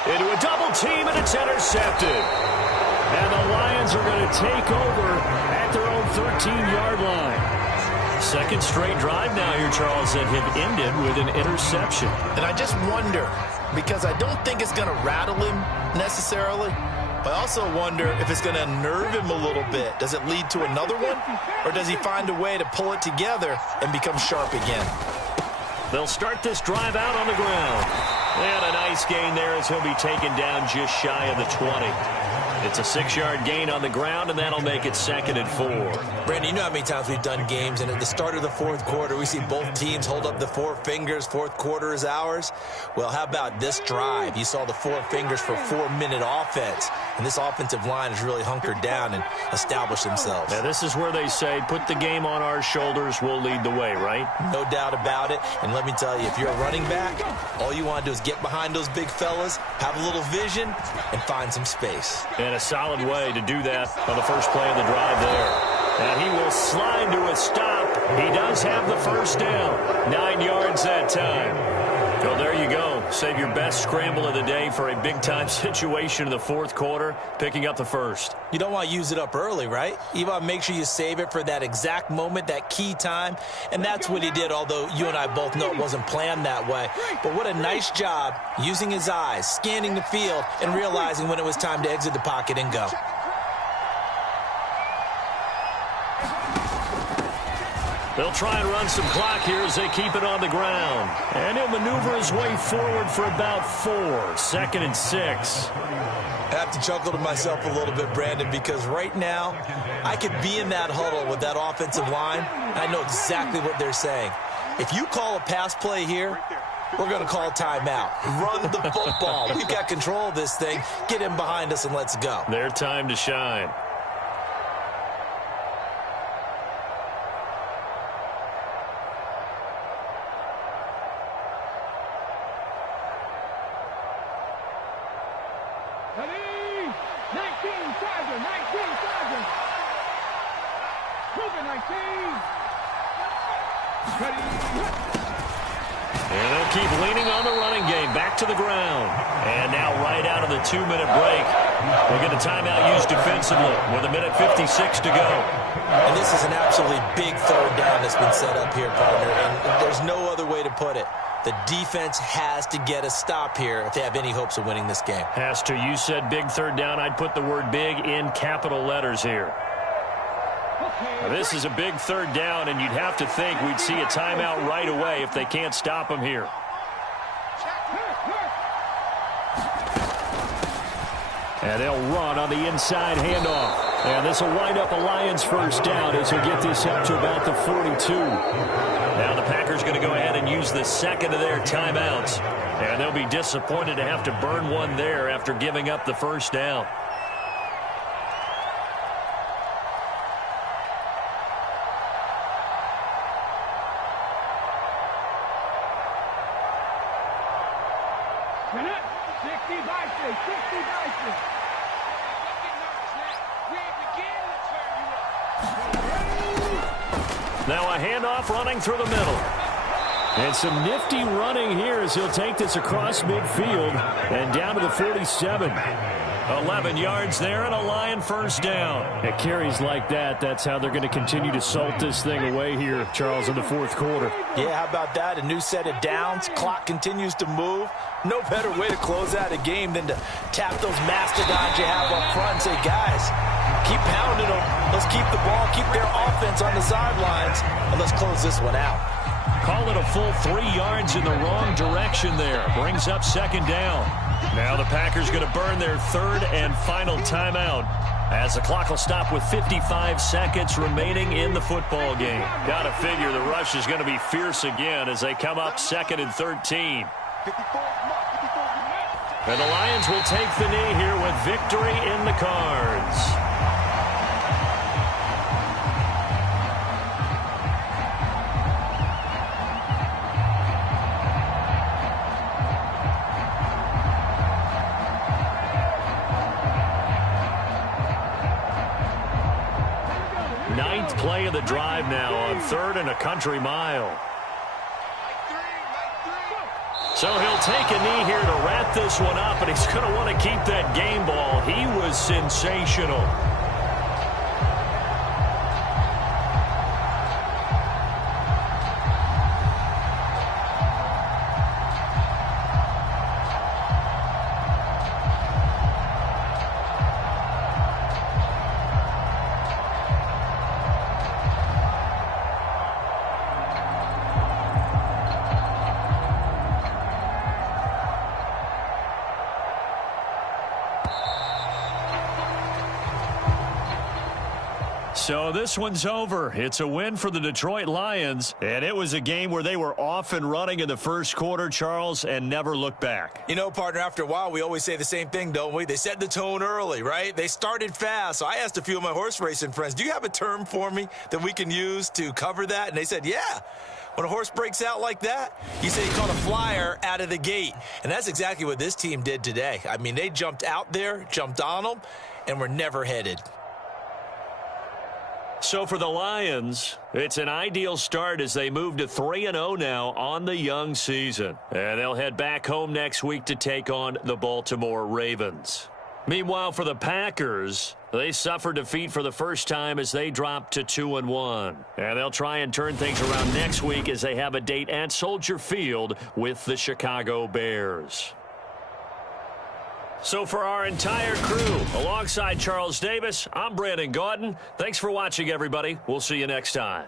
Into a double team, and it's intercepted. And the Lions are going to take over at their own 13-yard line. 2nd straight drive now here, Charles, that have ended with an interception. And I just wonder, because I don't think it's going to rattle him necessarily, but I also wonder if it's going to unnerve him a little bit. Does it lead to another one, or does he find a way to pull it together and become sharp again? They'll start this drive out on the ground. And a nice gain there as he'll be taken down just shy of the 20. It's a 6-yard gain on the ground, and that'll make it 2nd and 4. Brandon, you know how many times we've done games, and at the start of the 4th quarter, we see both teams hold up the 4 fingers. 4th quarter is ours. Well, how about this drive? You saw the 4 fingers for 4-minute offense, and this offensive line has really hunkered down and established themselves. Now, this is where they say, put the game on our shoulders, we'll lead the way, right? No doubt about it. And let me tell you, if you're a running back, all you want to do is get behind those big fellas, have a little vision, and find some space. And a solid way to do that on the first play of the drive there. And he will slide to a stop. He does have the first down. 9 yards that time. Well, there you go. Save your best scramble of the day for a big-time situation in the 4th quarter, picking up the first. You don't want to use it up early, right? You want to make sure you save it for that exact moment, that key time. And that's what he did, although you and I both know it wasn't planned that way. But what a nice job using his eyes, scanning the field, and realizing when it was time to exit the pocket and go. They'll try and run some clock here as they keep it on the ground. And he'll maneuver his way forward for about 4. 2nd and 6. I have to chuckle to myself a little bit, Brandon, because right now I could be in that huddle with that offensive line. I know exactly what they're saying. If you call a pass play here, we're going to call timeout. Run the football. We've got control of this thing. Get him behind us and let's go. Their time to shine. And they'll keep leaning on the running game. Back to the ground. And now right out of the 2-minute break, we'll get a timeout used defensively with 1:56 to go. And this is an absolutely big 3rd down that's been set up here, partner. And there's no other way to put it. The defense has to get a stop here if they have any hopes of winning this game. Has to. You said big 3rd down. I'd put the word big in capital letters here. Now, this is a big 3rd down, and you'd have to think we'd see a timeout right away if they can't stop him here. And they'll run on the inside handoff. And this will wind up a Lions 1st down as he'll get this up to about the 42. Now the Packers going to go ahead and use the 2nd of their timeouts. And they'll be disappointed to have to burn one there after giving up the 1st down. Now a handoff running through the middle. And some nifty running here as he'll take this across midfield and down to the 47. 11 yards there and a Lion 1st down. At carries like that, that's how they're going to continue to salt this thing away here, Charles, in the 4th quarter. Yeah, how about that? A new set of downs. Clock continues to move. No better way to close out a game than to tap those mastodons you have up front and say, guys, keep pounding them. Let's keep the ball, keep their offense on the sidelines, and let's close this one out. Call it a full 3 yards in the wrong direction there. Brings up 2nd down. Now the Packers going to burn their 3rd and final timeout as the clock will stop with 55 seconds remaining in the football game. Got to figure the rush is going to be fierce again as they come up 2nd and 13. And the Lions will take the knee here with victory in the cards. Ninth play of the drive now on 3rd and a country mile. So he'll take a knee here to wrap this one up, and he's going to want to keep that game ball. He was sensational. So this one's over. It's a win for the Detroit Lions, and it was a game where they were off and running in the 1st quarter, Charles, and never looked back. You know, partner, after a while, we always say the same thing, don't we? They set the tone early, right? They started fast. So I asked a few of my horse racing friends, do you have a term for me that we can use to cover that? And they said, yeah. When a horse breaks out like that, you say you caught a flyer out of the gate. And that's exactly what this team did today. I mean, they jumped out there, jumped on them, and were never headed. So for the Lions, it's an ideal start as they move to 3-0 now on the young season. And they'll head back home next week to take on the Baltimore Ravens. Meanwhile, for the Packers, they suffered defeat for the first time as they dropped to 2-1. And they'll try and turn things around next week as they have a date at Soldier Field with the Chicago Bears. So for our entire crew, alongside Charles Davis, I'm Brandon Gaudin. Thanks for watching, everybody. We'll see you next time.